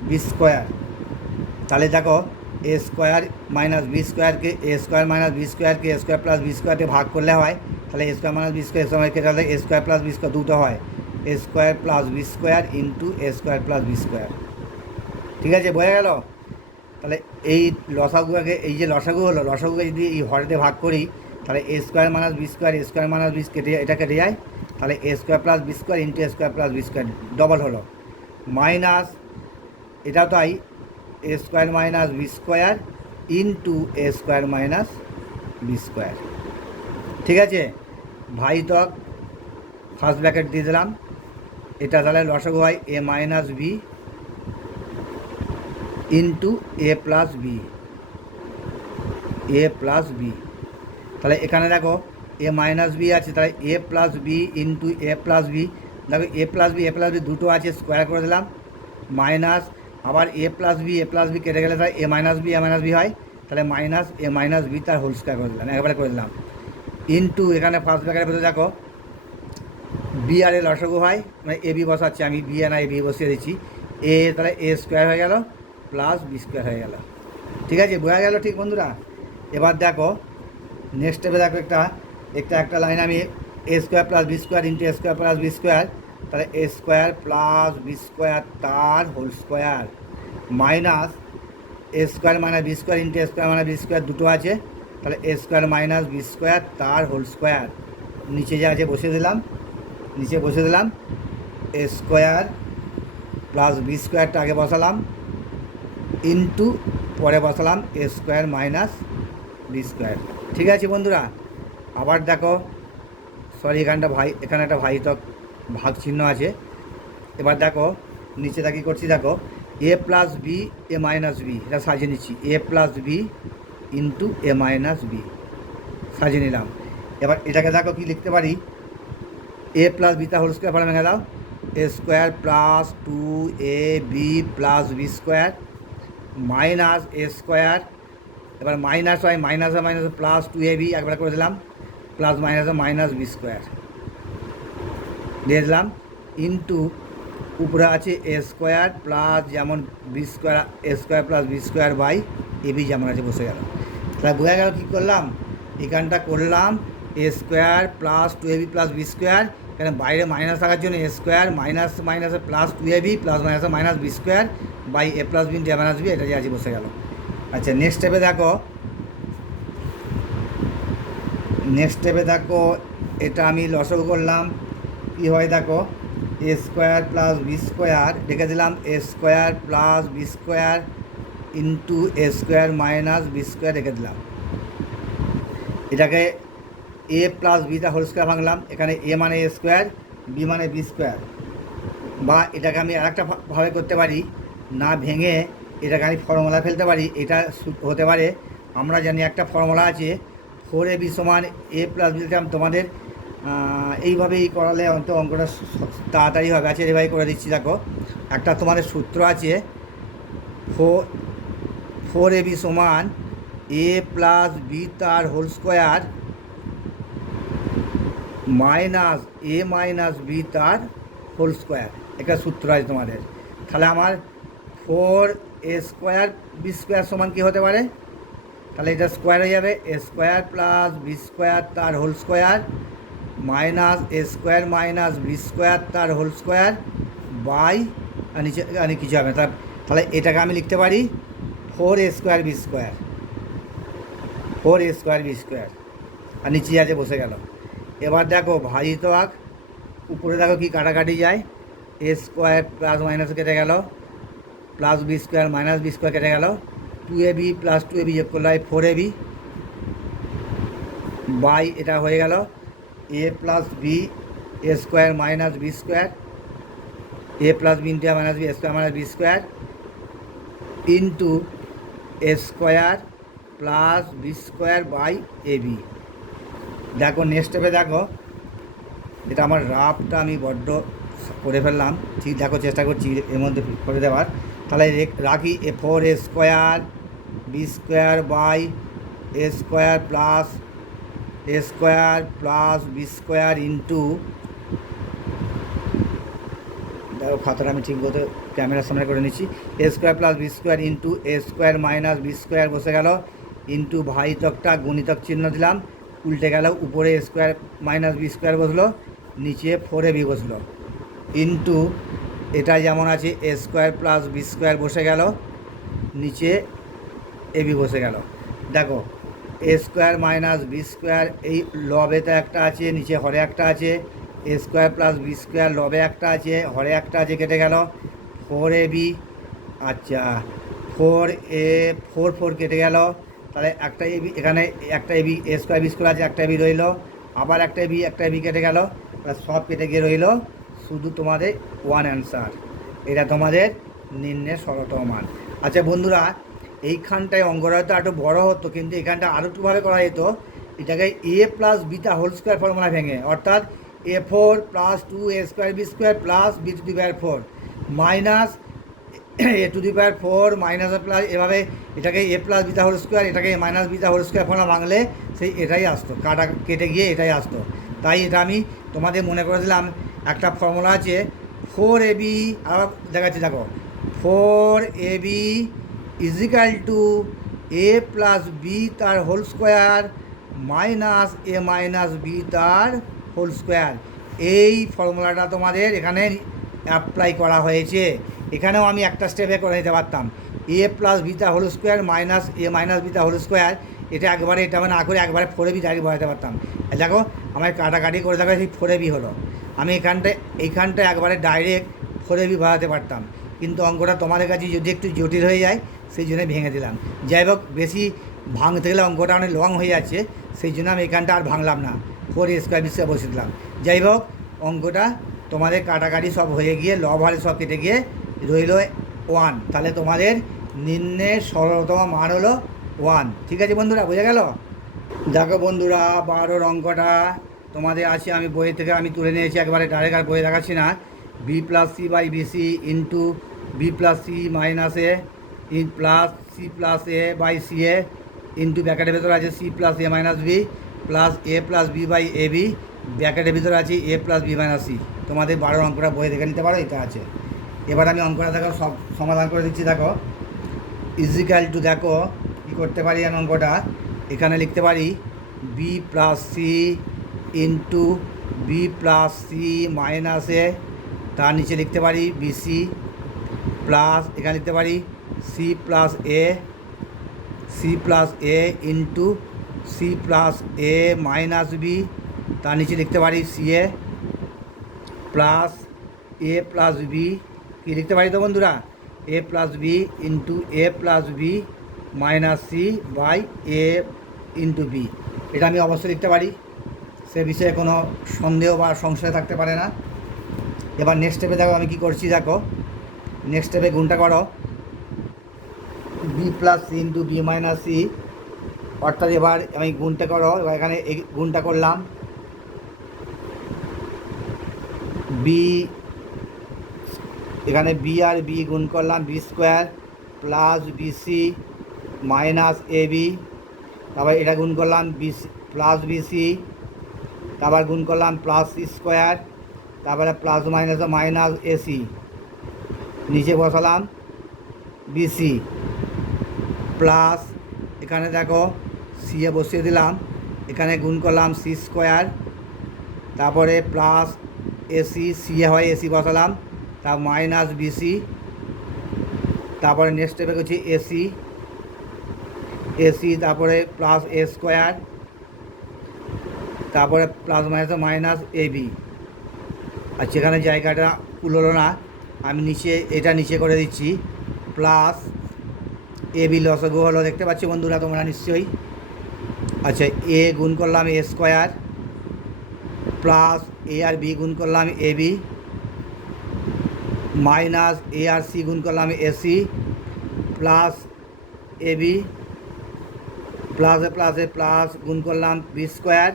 B square. তাহলে দেখো এ স্কোয়ার মাইনাস বি স্কোয়ারকে, এ স্কোয়ার মাইনাস বি স্কোয়ারকে এ স্কোয়ার প্লাস বি স্কোয়ারকে ভাগ করলে হয়, তাহলে A square minus B square কেটে তাহলে A square plus B square দুটো হয়, A square plus B square into A square plus B square. ঠিক আছে, বোঝা গেল? তাহলে এই লসাগুকে, এই যে লসাগু হলো, লসাগুকে যদি এই হরেতে ভাগ করি তাহলে A square minus B square, A square minus B কেটে এটা কেটে যায়, তাহলে A square plus B square into A square plus B square double হলো, মাইনাস এটাও তাই A square minus B square into A square minus B square. ঠিক আছে, ভাজিতক ফার্স্ট ব্র্যাকেট দিয়ে দিলাম, এটা তাহলে লসাগু হয় এ minus B into a plus B, A plus B. তাহলে এখানে দেখো এ মাইনাস বি আছে, তাহলে এ plus B into a plus B. দেখো এ প্লাস বি দুটো আছে, স্কোয়ার করে দিলাম, মাইনাস আবার এ প্লাস বি কেটে গেলে তাহলে এ মাইনাস বি হয়, তাহলে মাইনাস এ মাইনাস বি তার হোল স্কোয়ার করে দিলাম, একবারে করে দিলাম, ইন্টু এখানে ফার্স্ট ব্র্যাকেটের ভেতরে দেখো বি আর এ লসাগু হয়, মানে এ বি বসাচ্ছি আমি, বি আর এ বি বসিয়ে দিচ্ছি, এ তাহলে এ স্কোয়ার হয়ে গেল প্লাস বি স্কোয়ার হয়ে গেল। ঠিক আছে, বোঝা গেল? ঠিক বন্ধুরা, এবার দেখো নেক্সট স্টেপে দেখো একটা লাইন আমি A square plus B square into A square plus B square, তাহলে A square plus B square তার হোল স্কোয়ার মাইনাস এ square minus B square into এ স্কোয়ার মাইনাস বি স্কোয়ার দুটো আছে, তাহলে A square minus B square তার whole square, নিচে যা আছে বসিয়ে দিলাম, এ স্কোয়ার প্লাস বি স্কোয়ারটা আগে বসালাম ইন্টু পরে বসালাম এ স্কোয়ার মাইনাস বি স্কোয়ার। ঠিক আছে বন্ধুরা, আবার দেখো সরি এখানে একটা ভাজিতক ভাগ চিহ্ন আছে। এবার দেখো নিচেটা কী করছি, দেখো A plus B A minus B, এটা সাজিয়ে নিচ্ছি, A plus B into A minus B সাজিয়ে নিলাম। এবার এটাকে দেখো কি লিখতে পারি, এ প্লাস বিটা হোল স্কোয়ার ফলে ভেঙে দাও, A square plus 2ab plus B square minus A square, এবার মাইনাস হয় মাইনাসে মাইনাসে প্লাস 2ab একবার করে দিলাম, প্লাস মাইনাসে মাইনাস বি স্কোয়ার দিয়ে দিলাম, ইন্টু উপরে আছে এ স্কোয়ার প্লাস যেমন B square, A square plus B square by AB যেমন আছে বসে গেল। তাহলে বোঝা গেল কী করলাম, এখানটা করলাম A square plus 2ab plus B square, এখানে বাইরে মাইনাস থাকার জন্য এ স্কোয়ার মাইনাস মাইনাসে প্লাস 2ab প্লাস মাইনাসে minus B square by A plus B into A minus B, এটা যে আছে বসে গেল। আচ্ছা নেক্সট স্টেপে দেখো এটা আমি লসগু করলাম, কী হয় দেখো, a square plus B square রেখে দিলাম, a square plus B square into A square minus B square রেখে দিলাম। এটাকে এ প্লাস বিটা হোল স্কোয়ার ভাঙলাম, এখানে এ মানে এ স্কোয়ার, বি মানে বি স্কোয়ার, বা এটাকে আমি আরেকটা ভাবে করতে পারি, না ভেঙে এটাকে আমি ফর্মুলা ফেলতে পারি। এটা হতে পারে, আমরা জানি একটা ফর্মুলা আছে 4ab সমান এ প্লাস বি, তোমাদের এইভাবেই করালে অন্ত অঙ্কটা তাড়াতাড়ি হবে। আছে এভাবে করে দিচ্ছি, দেখো একটা তোমাদের সূত্র আছে 4ab সমান এ প্লাস বি তার হোল স্কোয়ার মাইনাস এ মাইনাস বি তার হোল স্কোয়ার, একটা সূত্র আছে তোমাদের। তাহলে আমার 4a স্কোয়ার বি স্কোয়ার সমান কী হতে পারে, তাহলে এটা স্কোয়ার হয়ে যাবে, এ স্কোয়ার প্লাস বি স্কোয়ার তার হোল স্কোয়ার মাইনাস এ স্কোয়ার মাইনাস বি স্কোয়ার তার হোল স্কোয়ার বাই নিচে কিছু হবে না। তাহলে এটাকে আমি লিখতে পারি 4a square b square, 4a square b square, আর নিচে আছে বসে গেল। এবার দেখো ভাজিত আঁক, উপরে দেখো কি কাটাকাটি যায়, এ স্কোয়ার প্লাস মাইনাস কেটে গেল, plus B square minus B square কেটে গেল, 2ab প্লাস 2ab যোগ করলে হয় 4ab বাই এটা হয়ে গেল a plus B a square minus B square, a plus B into A minus B square minus B square into A square plus B square by a b. দেখো next স্টেপে দেখো, এটা আমার রাফটা আমি বড্ড করে ফেললাম, ঠিক দেখো চেষ্টা করছি এর মধ্যে করে দেওয়ার। তাহলে রাখি a 4a square b square by A square plus B square into, দেখো খাতাটা আমি ঠিক মতো ক্যামেরার সামনে করে নিচ্ছি, a square plus B square into A square minus B square বসে গেল, ইন্টু ভাজিতকটা গুণিতক চিহ্ন দিলাম, উল্টে গেল, উপরে এ স্কোয়ার মাইনাস বি স্কোয়ার বসলো, নিচে 4ab বসলো, ইন্টু এটা যেমন আছে A square plus B square বসে গেল, নিচে এবি বসে গেল। দেখো a square minus B square এই লবেতে একটা আছে, নিচে হরে একটা আছে, A square plus B square লবে একটা আছে, হরে একটা আছে, কেটে গেল 4ab। আচ্ছা 4 কেটে গেল, তাহলে একটা এবি, এখানে একটা এবি এ স্কোয়ার বি স্কোয়ার আছে, একটা এবি রইল, আবার একটা এবি কেটে গেল, সব কেটে গিয়ে রইল শুধু তোমাদের ওয়ান অ্যান্সার, এটা তোমাদের নির্ণয়ের সরলতম মান। আচ্ছা বন্ধুরা, এইখানটায় অঙ্কটা হয়তো একটু বড়ো হতো, কিন্তু এখানটা আরও একটুভাবে করা যেত, এটাকে এ প্লাস বিটা হোল স্কোয়ার ফর্মুলা ভেঙে, অর্থাৎ a4 plus 2a square b square plus b to the power 4 minus a to the power 4 minus plus, এভাবে এটাকে এ প্লাস বিটা হোল স্কোয়ার, এটাকে এ মাইনাস বিটা হোল স্কোয়ার ফর্মুলা ভাঙলে সেই এটাই আসতো, কেটে গিয়ে এটাই আসতো। তাই এটা আমি তোমাদের মনে করে দিলাম, একটা ফর্মুলা আছে 4ab, আবার দেখাচ্ছি দেখো 4ab ইজিক্যাল টু এ প্লাস বি তার হোল স্কোয়ার মাইনাস এ মাইনাস বি তার হোল স্কোয়ার। এই ফর্মুলাটা তোমাদের এখানে অ্যাপ্লাই করা হয়েছে। এখানেও আমি একটা স্টেপে করে নিতে পারতাম, এ প্লাস বিটা হোল স্কোয়ার মাইনাস এ মাইনাস বিটা হোল স্কোয়ার, এটা একবারে এটা না করে একবারে 4ab ডাইরেক্ট বসাতে পারতাম। দেখো আমার কাটাকাটি করে দেখো সেই 4ab হলো, আমি এইখানটায় একবারে ডাইরেক্ট 4ab বসাতে পারতাম, কিন্তু অঙ্কটা তোমাদের কাছে যদি একটু জটিল হয়ে যায় সেই জন্য ভেঙে দিলাম। যাই হোক, বেশি ভাঙতে গেলে অঙ্কটা অনেক লং হয়ে যাচ্ছে, সেই জন্য আমি এখানটা আর ভাঙলাম না, 4 a স্কোয়ার বি স্কোয়ার বসিয়ে দিলাম। যাই হোক, অঙ্কটা তোমাদের কাটাকাটি সব হয়ে গিয়ে লব হারে সব কেটে গিয়ে রইল 1। তাহলে তোমাদের নিম্নের সরলতম মান হলো 1। ঠিক আছে বন্ধুরা, বোঝা গেল? দেখো বন্ধুরা, 12 অঙ্কটা তোমাদের আছে, আমি বই থেকে আমি তুলে নিয়েছি একবারে, ডাইরেক্ট আর বই দেখাচ্ছি না। B plus C by b c into b plus C minus A plus C plus a by c a into ব্যাকেটের ভেতরে আছে c plus A minus B plus A plus B by a b, ব্যাকেটের ভিতরে আছে এ plus B minus c. তোমাদের 12 অঙ্কটা বই দেখে নিতে পারো, এটা আছে। এবার আমি অঙ্কটা দেখো সব সমাধান করে দিচ্ছি। দেখো ইজিক্যাল টু, দেখো কী করতে পারি আমি অঙ্কটা, এখানে লিখতে পারি b plus C into b plus C minus a, তার নিচে লিখতে পারি বিসি প্লাস, এখানে লিখতে পারি c plus a into c plus A minus b, তার নিচে লিখতে পারি c a plus A plus b, কী লিখতে পারি তো বন্ধুরা, a plus B into a plus B minus C by a into b. এটা আমি অবশ্যই লিখতে পারি, সে বিষয়ে কোনো সন্দেহ বা সংশয় থাকতে পারে না। এবার নেক্সট স্টেপে দেখো আমি কী করছি। দেখো নেক্সট স্টেপে গুণটা করো, B plus C into B minus C, অর্থাৎ এবার আমি গুণটা করো, এবার এখানে এই গুণটা করলাম, বি, এখানে বি আর বি গুণ করলাম b square plus BC minus এ বি, তারপর এটা গুণ করলাম বিসি প্লাস বিসি, তারপর গুণ করলাম প্লাস সি স্কোয়ার, তারপরে প্লাস মাইনাস মাইনাস এসি, নিচে বসালাম বিসি প্লাস, এখানে দেখো সি এ বসিয়ে দিলাম, এখানে গুণ করলাম সি স্কোয়ার, তারপরে প্লাস এসি, সি এ হয় এসি বসালাম, তা মাইনাস বিসি, তারপরে নেক্সট স্টেপে করছি এসি, তারপরে প্লাস এ স্কোয়ার, তারপরে plus minus minus A B. আর সেখানে জায়গাটা কুলোলো না, আমি নিচে এটা নিচে করে দিচ্ছি, প্লাস এ বি লসগু হলো, দেখতে পাচ্ছি বন্ধুরা তোমরা নিশ্চয়ই। আচ্ছা, এ গুণ করলাম A square plus a R b গুণ করলাম A B minus A R C গুণ করলাম এসি প্লাস এ বি প্লাসে প্লাসে প্লাস গুণ করলাম বি স্কোয়ার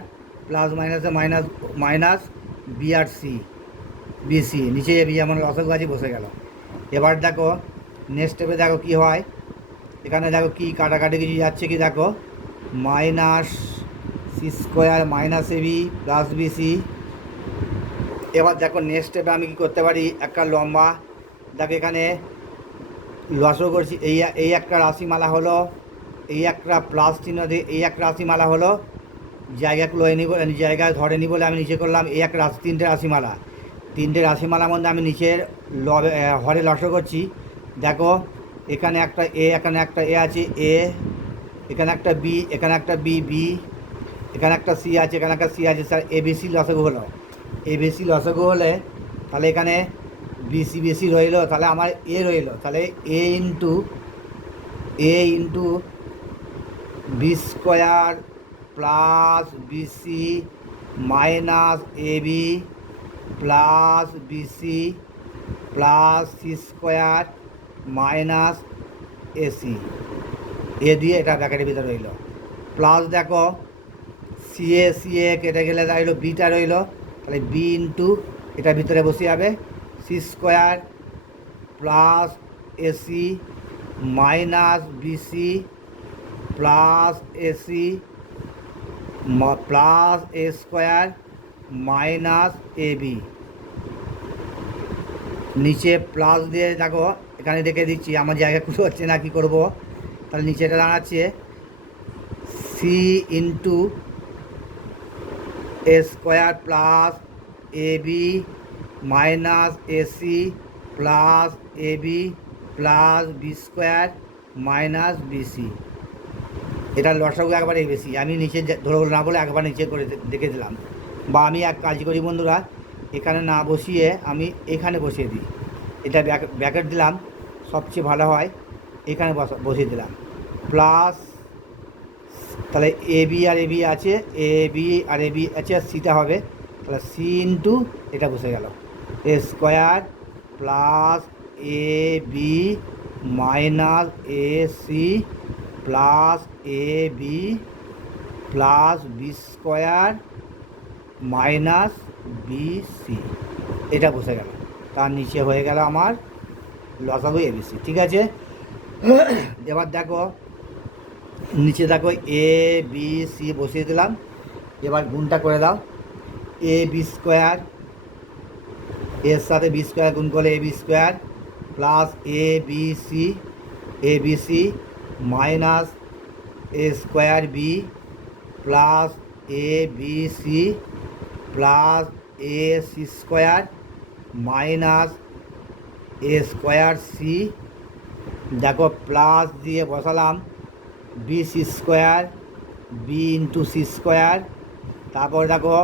প্লাস মাইনাসে মাইনাস মাইনাস বি আর সি বিসি, নিচে এ বি আমার রসগোয়াজি বসে গেল। এবার দেখো নেক্সট স্টেপে দেখো কী হয়, এখানে দেখো কি কাটাকাটি কিছু যাচ্ছে কি, দেখো minus C square minus A B plus BC. এবার দেখো নেক্সট স্টেপে আমি কী করতে পারি, একটা লম্বা, দেখো এখানে লসও করছি, এই একটা রাশিমালা হলো, এই একটা প্লাস চিহ্ন দিয়ে এই একটা রাশিমালা হলো, জায়গাগুলো নিব, জায়গায় ধরে নি বলে আমি নিচে করলাম এই একটা রাশি, তিনটে রাশিমালার মধ্যে আমি নিচের হরে লসও করছি। দেখো এখানে একটা এ, এখানে একটা এ আছে এ, এখানে একটা বি, এখানে একটা বি, এখানে একটা সি আছে, এখানে একটা সি আছে, স্যার এবিসি লসগু হলো। এবিসি লসগু হলে তাহলে এখানে বিসি রইল, তাহলে আমার এ রইল, তাহলে a into b square plus BC minus A B plus BC plus C square minus a c, a দিয়ে এটা ব্র্যাকেটের ভিতরে রইল, প্লাস দেখো সি এ কেটে গেলে রইল বিটা রইল, তাহলে বি ইন্টু এটার ভিতরে বসে যাবে c square plus AC minus b c plus a c plus এ স্কোয়ার মাইনাস এ বি, নিচে প্লাস দিয়ে দেখো এখানে দেখে দিচ্ছি, আমার জায়গা খুঁজে হচ্ছে না, কী করবো, তাহলে নিচে এটা দাঁড়াচ্ছে c into A square plus A B minus a c plus A B plus B square minus b c. এটা লসাগু একবারে বেশি, আমি নিচে ধরে না বলে একবার নিচে করে দেখে দিলাম, বা আমি এক কাজ করি বন্ধুরা, এখানে না বসিয়ে আমি এখানে বসিয়ে দিই, এটা ব্যাকেট দিলাম সবচেয়ে ভালো হয়, এখানে বসিয়ে দিলাম প্লাস তাহলে A B R A B আছে, A B R A B আছে, আর সিটা হবে, তাহলে সি ইন্টু এটা বসে গেল a square plus A B minus A C plus A B plus B square minus B c, এটা বসে গেল। তার নিচে হয়ে গেল আমার লসাগু এবিসি। ঠিক আছে, এবার দেখো নিচে দেখো এ বি সি বসিয়ে দিলাম। এবার গুণটা করে দাও, এ বি স্কোয়ার, এর সাথে বি স্কোয়ার গুণ করলে a B square plus A B C minus A square B plus A B c plus A C square minus A square c. দেখো প্লাস দিয়ে বসালাম b C square, b into c square, তারপর দেখো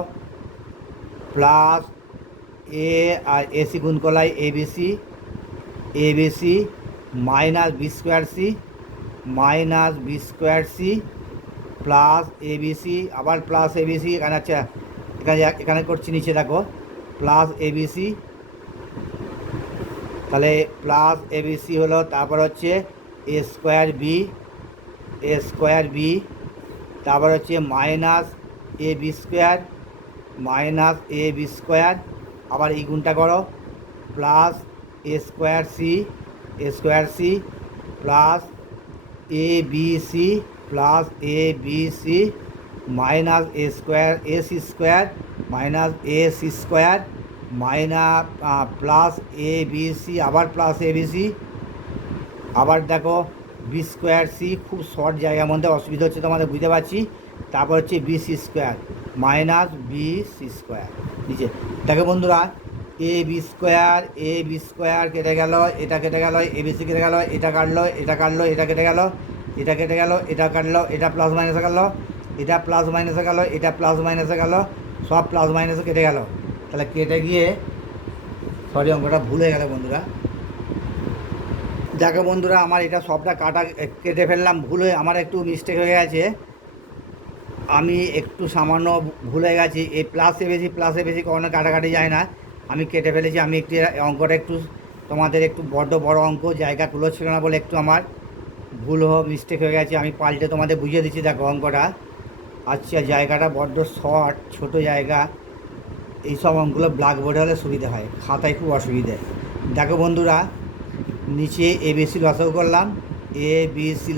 plus a আর a c গুণ করলাই a B C minus B square C minus B square C plus A B C, আবার plus A B c, এখানে আচ্ছা এখানে করছি নিচে দেখো প্লাস এ বি সি, তাহলে প্লাস এ বি সি হলো, তারপর হচ্ছে এ স্কোয়ার বি, তারপর হচ্ছে মাইনাস এ বি স্কোয়ার, আবার এই গুণটা করো plus A square C plus A B C minus A C square minus A C square minus plus A B C, আবার প্লাস এ বি সি, আবার দেখো B square C, খুব short জায়গার মধ্যে অসুবিধা হচ্ছে তোমাদের বুঝতে পারছি। তারপর হচ্ছে B C square minus B C square নিচে। দেখো বন্ধুরা এ বি স্কোয়ার কেটে গেল, এটা কেটে গেল, এ বি সি কেটে গেল, এটা কাটলো, এটা কাটলো, এটা কেটে গেল, এটা কেটে গেল, এটা কাটলো, এটা প্লাস মাইনাসে গেল, এটা প্লাস মাইনাসে গেল, এটা প্লাস মাইনাসে গেল, সব প্লাস মাইনাসে কেটে গেল। তাহলে কেটে গিয়ে সরি অঙ্কটা ভুল হয়ে গেল বন্ধুরা। দেখো বন্ধুরা আমার এটা সবটা কেটে ফেললাম, ভুল হয়ে আমার একটু মিস্টেক হয়ে গেছে, আমি একটু সামান্য ভুলে গেছি। এই প্লাসে বেশি কখনো কাটাকাটি যায় না, আমি কেটে ফেলেছি। আমি একটু অঙ্কটা একটু তোমাদের একটু বড় অঙ্ক, জায়গা তুলো ছিল না বলে একটু আমার মিস্টেক হয়ে গেছে, আমি পাল্টে তোমাদের বুঝিয়ে দিচ্ছি। দেখো অঙ্কটা আচ্ছা, জায়গাটা বড্ড শর্ট, ছোট জায়গা, এইসব অঙ্কগুলো ব্ল্যাকবোর্ডে হলে সুবিধা হয়, খাতায় খুব অসুবিধে। দেখো বন্ধুরা নিচে এ বি সি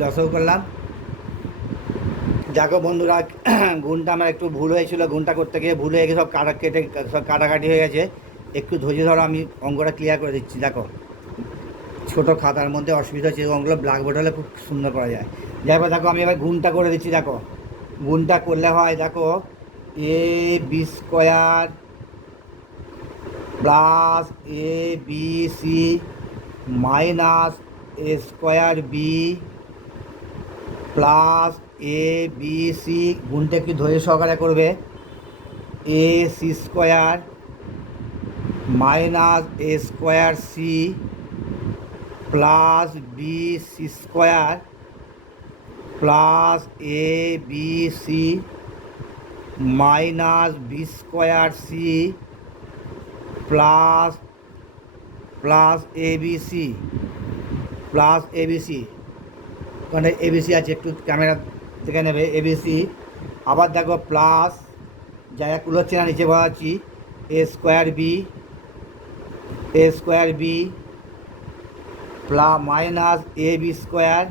লসাগু করলাম, দেখো বন্ধুরা গুণটা আমার একটু ভুল হয়েছিল, গুণটা করতে গিয়ে ভুল হয়ে গিয়ে সব কাটাকাটি হয়ে গেছে। একটু ধৈর্য ধরো, আমি অঙ্কটা ক্লিয়ার করে দিচ্ছি। দেখো ছোটো খাতার মধ্যে অসুবিধা হচ্ছে, অঙ্কগুলো ব্ল্যাকবোর্ড হলে খুব সুন্দর করা যায়। যাই হোক দেখো আমি এবার গুণটা করে দিচ্ছি। দেখো গুণটা করলে হয়, দেখো A B square plus A B C minus A square B plus A B C, গুণটা একটু ধৈর্য সহকারে করবে, A C square minus A square C plus B C square plus A B C minus B square C plus A B C ওখানে ABC আছে, একটু camera থেকে নেবে এবিসি। আবার দেখো প্লাস জায়গা কুলোচ্ছে না, নিচে বসাচ্ছি এ square B plus minus A B square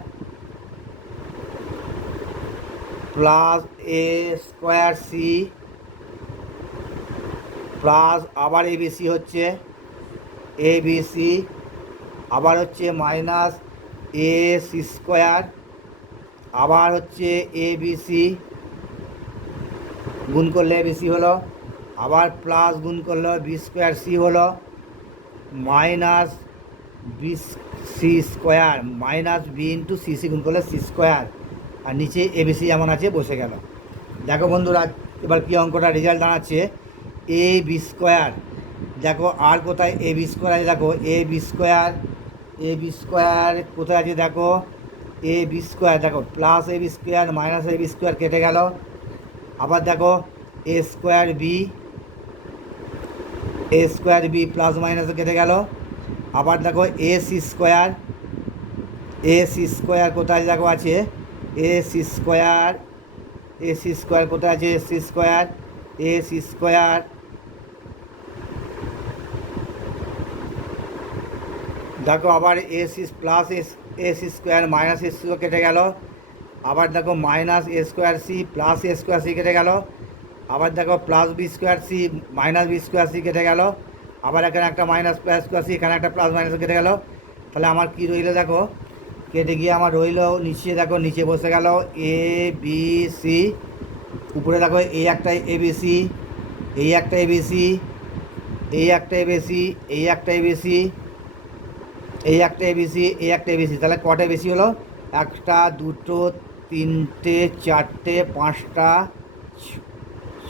plus A square C plus আবার এবিসি হচ্ছে এবিসি, আবার হচ্ছে মাইনাস এ সি স্কোয়ার, আবার হচ্ছে এ বি সি গুণ করলে এবিসি হলো, আবার প্লাস গুণ করলে বি স্কোয়ার সি হলো, minus B C square minus B into C C গুণ করলে সি স্কোয়ার, আর নিচে এবিসি যেমন আছে বসে গেল। দেখো বন্ধুরা এবার কী অঙ্কটা রেজাল্ট দাঁড়াচ্ছে, এ বি স্কোয়ার, দেখো আর কোথায় এ বি স্কোয়ার আছে, দেখো এ বি স্কোয়ার কোথায় আছে, দেখো এ বি স্কোয়ার, দেখো plus A B square minus A B square কেটে গেল। আবার দেখো এ স্কোয়ার বি প্লাস মাইনাসে কেটে গেল। আবার দেখো এ সি স্কোয়ার কোথায় দেখো আছে, এ সি স্কোয়ার কোথায় আছে, এ সি স্কোয়ার দেখো। আবার A C plus A C square minus A square কেটে গেল। আবার দেখো মাইনাস এ স্কোয়ার সি প্লাস এ স্কোয়ার সি কেটে গেল। আবার দেখো plus B square C minus B square C কেটে গেল। আবার এখানে একটা মাইনাস প্লাস স্কোয়ার সি, এখানে একটা প্লাস মাইনাস কেটে গেল। তাহলে আমার কি রইলো দেখো, কেটে গিয়ে আমার রইলো নিচে, দেখো নিচে বসে গেল এ বি সি। উপরে দেখো এই একটা এবিসি, এই একটা এবিসি, এই একটা এবিসি, এই একটা এবিসি, এই একটা এবিসি, এই একটা এবিসি। তাহলে কটা বেশি হলো, একটা দুটো তিনটে চারটে পাঁচটা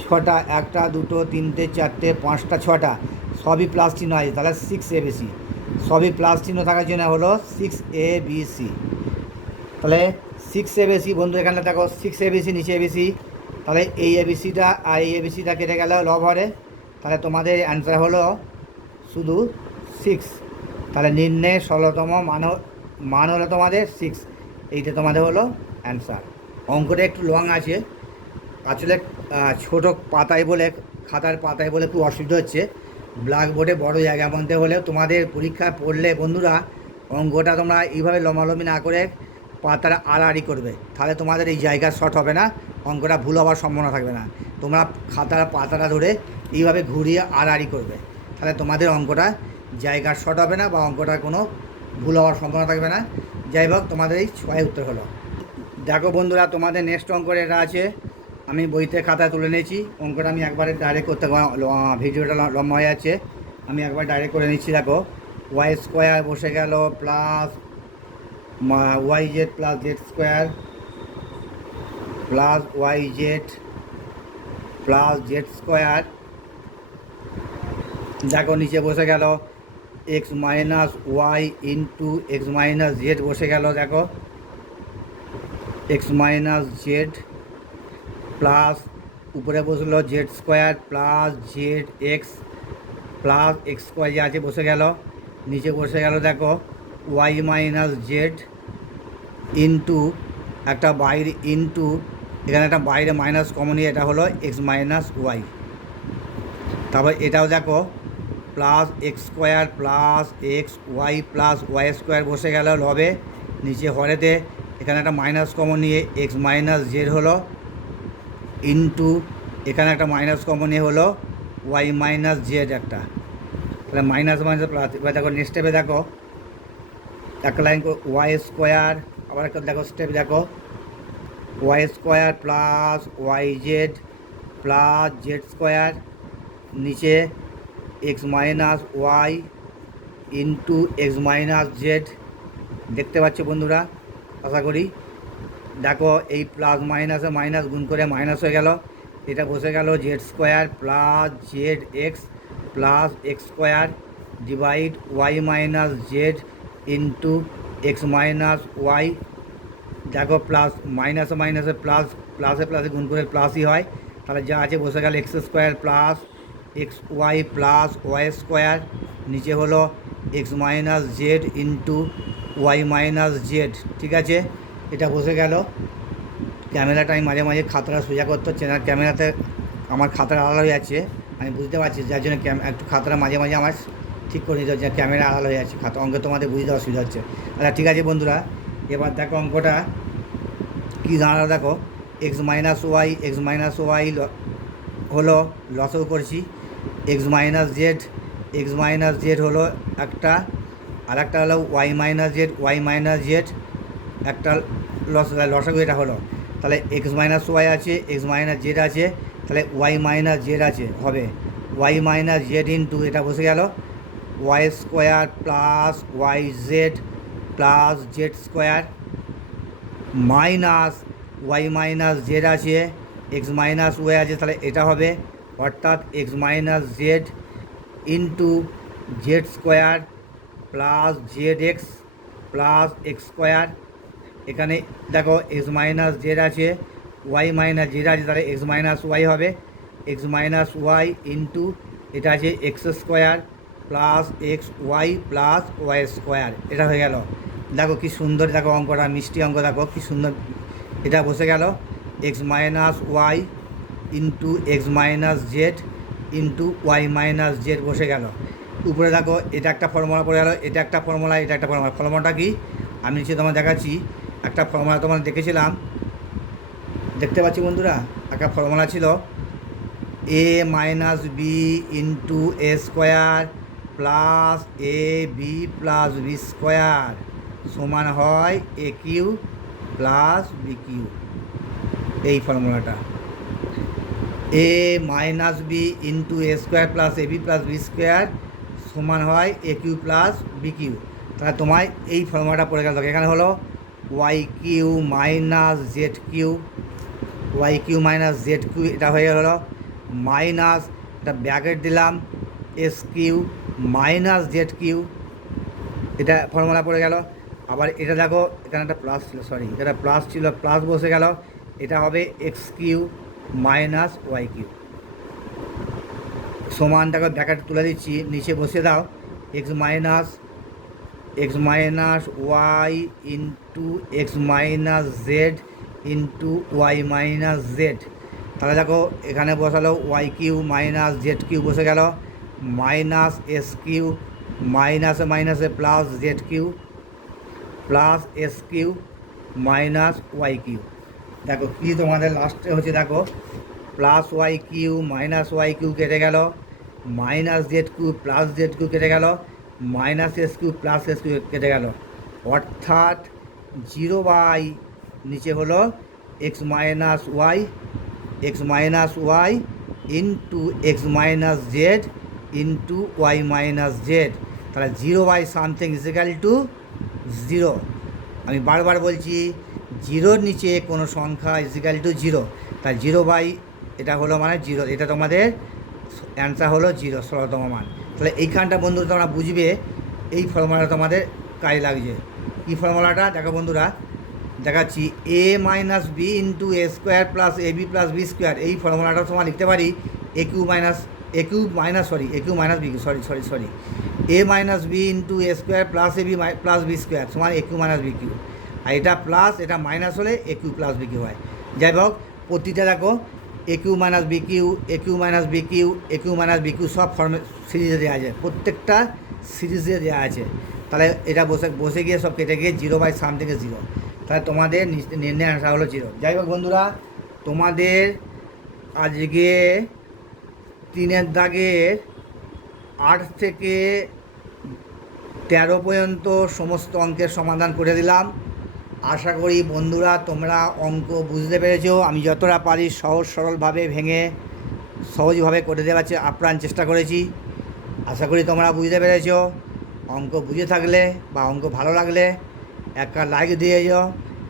ছটা, একটা দুটো তিনটে চারটে পাঁচটা ছটা, সবই প্লাস চিহ্ন আছে। তাহলে 6 ABC, সবই প্লাস চিহ্ন থাকার জন্য হলো 6ABC। তাহলে 6ABC বন্ধু, এখানে দেখো 6ABC নিচে এবিসি। তাহলে এই এবিসিটা আর এই এবিসিটা কেটে গেল লব হরে। তাহলে তোমাদের অ্যান্সার হলো শুধু 6। তাহলে নির্ণয়ের 16তম মান হলো তোমাদের 6। এইটা তোমাদের হলো অ্যান্সার। অঙ্কটা একটু লং আছে আসলে, ছোটো পাতায় বলে, খাতার পাতায় বলে খুব অসুবিধা হচ্ছে। ব্ল্যাকবোর্ডে বড় জায়গার মধ্যে হলে তোমাদের পরীক্ষা পড়লে বন্ধুরা অঙ্কটা তোমরা এইভাবে লম্বালম্বি না করে পাতাটা আড়াআড়ি করবে, তাহলে তোমাদের এই জায়গা শর্ট হবে না, অঙ্কটা ভুল হওয়ার সম্ভাবনা থাকবে না। তোমরা খাতার পাতাটা ধরে এইভাবে ঘুরিয়ে আড়াআড়ি করবে, তাহলে তোমাদের অঙ্কটা জায়গার শর্ট হবে না বা অঙ্কটার কোনো ভুল হওয়ার সম্ভাবনা থাকবে না। যাই হোক, তোমাদের এই 6 উত্তর হলো। দেখো বন্ধুরা, তোমাদের নেক্সট অঙ্ক এটা আছে, আমি বইতে খাতায় তুলে নিয়েছি। অঙ্কটা আমি একবারে ডাইরেক্ট করতে, ভিডিওটা লম্বা হয়ে যাচ্ছে, আমি একবার ডাইরেক্ট করে নিচ্ছি। দেখো ওয়াই স্কোয়ার বসে গেল plus Y Z plus Z square plus Y Z plus Z square. দেখো নিচে বসে গেল X minus Y into x minus Z বসে গেল। দেখো এক্স মাইনাস জেড প্লাস উপরে বসলো Z square plus Z X plus X square যে আছে বসে গেল। নিচে বসে গেল দেখো ওয়াই মাইনাস জেড ইন্টু একটা বাইরে ইন্টু, এখানে একটা বাইরে মাইনাস কমনই, এটা হলো এক্স মাইনাস ওয়াই। তারপর এটাও দেখো plus X square plus X Y plus Y square বসে গেল লবে। নিচে হরেতে এখানে একটা মাইনাস কমন নিয়ে এক্স মাইনাস জেড হলো ইন্টু, এখানে একটা মাইনাস কমন নিয়ে হলো ওয়াই মাইনাস জেড একটা। তাহলে মাইনাস মাইনাস প্লাস। এবার দেখো নেক্সট স্টেপে দেখো এক লাইন ওয়াই স্কোয়ার, আবার একটা দেখো স্টেপ দেখো y square plus Y Z plus Z square, নিচে x minus Y into x minus z. দেখতে পাচ্ছ বন্ধুরা আশা করি। দেখো এই প্লাস মাইনাসে মাইনাস গুণ করে মাইনাস হয়ে গেল, এটা বসে গেল Z square plus Z X plus X square divide Y minus Z into x minus Y. দেখো প্লাস মাইনাসে মাইনাসে প্লাস, প্লাসে প্লাসে গুণ করে প্লাসই হয়। তাহলে যা আছে বসে গেল X square plus X Y plus Y square, নিচে হলো X minus Z into Y minus Z. ঠিক আছে, এটা বসে গেল। ক্যামেরাটা আমি মাঝে মাঝে খাতাটা সোজা করতে হচ্ছে না, ক্যামেরাতে আমার খাতাটা আড়াল হয়ে যাচ্ছে, আমি বুঝতে পারছি, যার জন্য একটু খাতাটা মাঝে মাঝে আমার ঠিক করে নিতে হচ্ছে, ক্যামেরা আড়াল হয়ে যাচ্ছে, খাতা অঙ্কে তোমাদের বুঝতে অসুবিধা হচ্ছে। আচ্ছা ঠিক আছে বন্ধুরা, এবার দেখো অঙ্কটা কী দাঁড়ালো। দেখো এক্স মাইনাস ওয়াই হলো লসও করছি, এক্স মাইনাস জেড হলো একটা, আর একটা হলো ওয়াই মাইনাস জেড একটা লসাগু এটা হলো। তাহলে এক্স মাইনাস ওয়াই আছে, এক্স মাইনাস জেড আছে, তাহলে ওয়াই মাইনাস জেড আছে হবে ওয়াই মাইনাস জেড ইন্টু, এটা বসে গেল Y square plus Y Z plus Z square minus Y minus Z আছে, এক্স মাইনাস ওয়াই আছে, তাহলে এটা হবে অর্থাৎ X minus Z into Z square plus Z X plus X square. এখানে দেখো এক্স মাইনাস জেড আছে, ওয়াই মাইনাস জেড আছে, তাহলে এক্স মাইনাস ওয়াই হবে। এক্স মাইনাস ওয়াই ইন্টু এটা আছে X square plus X Y plus Y square, এটা হয়ে গেল। দেখো কি সুন্দর, দেখো অঙ্কটা মিষ্টি অঙ্ক, দেখো কি সুন্দর এটা বসে গেল। X minus Y into x minus Z into Y minus Z বসে গেল। উপরে দেখো এটা একটা ফর্মুলা পড়ে গেল, এটা একটা ফর্মুলা, এটা একটা ফর্মুলা। ফর্মুলাটা কি আমি নিচে তোমার দেখাচ্ছি। একটা ফর্মুলা তোমার দেখেছিলাম, দেখতে পাচ্ছি বন্ধুরা, একটা ফর্মুলা ছিল A minus B into A square plus A B plus B square সমান হয় A cube plus B cube. এই ফর্মুলাটা A minus B into A square plus A B plus B square সমান হয় A cube plus B cube. তাহলে তোমায় এই ফর্মুলাটা পড়ে গেল। এখানে হলো Y cube minus Z cube, Y cube minus Z cube, এটা হয়ে গেল মাইনাস, এটা ব্র্যাকেট দিলাম S cube minus Z cube, এটা ফর্মুলা পড়ে গেল। আবার এটা দেখো এখানে একটা প্লাস ছিল, সরি এটা প্লাস ছিল, প্লাস বসে গেল, এটা হবে x cube minus y cube সমান, দেখো ব্র্যাকেট তুলে দিচ্ছি, নিচে বসিয়ে দাও x minus Y into x minus Z into Y minus Z. তাহলে দেখো এখানে বসালো y cube minus Z cube বসে গেল, মাইনাস এস কিউ মাইনাসে মাইনাসে plus Z cube plus S cube minus y cube. দেখো কি তোমাদের লাস্টে হচ্ছে, দেখো plus y cube minus y cube কেটে গেল, minus Z cube plus Z cube কেটে গেল, minus S cube plus S cube কেটে গেল, অর্থাৎ 0 নিচে হলো X minus Y into x minus Z into Y minus Z. তাহলে 0/সামথিং ইজিক্যাল টু 0। আমি বারবার বলছি 0-র নিচে কোনো সংখ্যা ইজিক্যাল টু 0, তাই 0 এটা হলো মানে 0, এটা তোমাদের অ্যান্সার হলো 0 ষোলতম মান। তাহলে এইখানটা বন্ধুরা তোমরা বুঝবে এই ফর্মুলাটা তোমাদের কাজে লাগছে। কী ফর্মুলাটা দেখো বন্ধুরা দেখাচ্ছি, এ minus B into A square plus A B plus B square, এই ফর্মুলাটা তোমার লিখতে পারি এ Q minus A minus B into A square plus A B plus B square সমান এ কিউ মাইনাস বি কিউ। আর এটা প্লাস এটা মাইনাস হলে এ cube plus B Q হয়। যাই হোক প্রতিটা দেখো এ কিউ মাইনাস বি কিউ, এ কিউ মাইনাস বি কিউ, এ Q minus B Q সব সিরিজে দেওয়া আছে, প্রত্যেকটা সিরিজে দেওয়া আছে। তাহলে এটা বসে গিয়ে সব কেটে গিয়ে 0/সামথিং 0, তাহলে তোমাদের নির্ণয় আনসার হলো 0। যাই হোক বন্ধুরা, তোমাদের আজকে 3 দাগের 8 থেকে 13 পর্যন্ত সমস্ত অঙ্কের সমাধান করে দিলাম। আশা করি বন্ধুরা তোমরা অঙ্ক বুঝতে পেরেছো। আমি যতটা পারি সহজ সরলভাবে ভেঙে সহজভাবে করে দেওয়ার আপ্রাণ চেষ্টা করেছি। আশা করি তোমরা বুঝতে পেরেছো। অঙ্ক বুঝে থাকলে বা অঙ্ক ভালো লাগলে একটা লাইক দিয়ে যাও।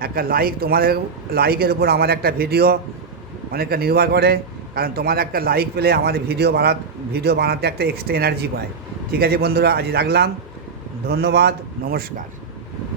একটা লাইক, তোমাদের লাইকের উপর আমার একটা ভিডিও অনেকটা নির্ভর করে, কারণ তোমার একটা লাইক পেলে আমাদের ভিডিও বানাতে একটা এক্সট্রা এনার্জি পায়। ঠিক আছে বন্ধুরা, আজ রাখলাম। ধন্যবাদ, নমস্কার।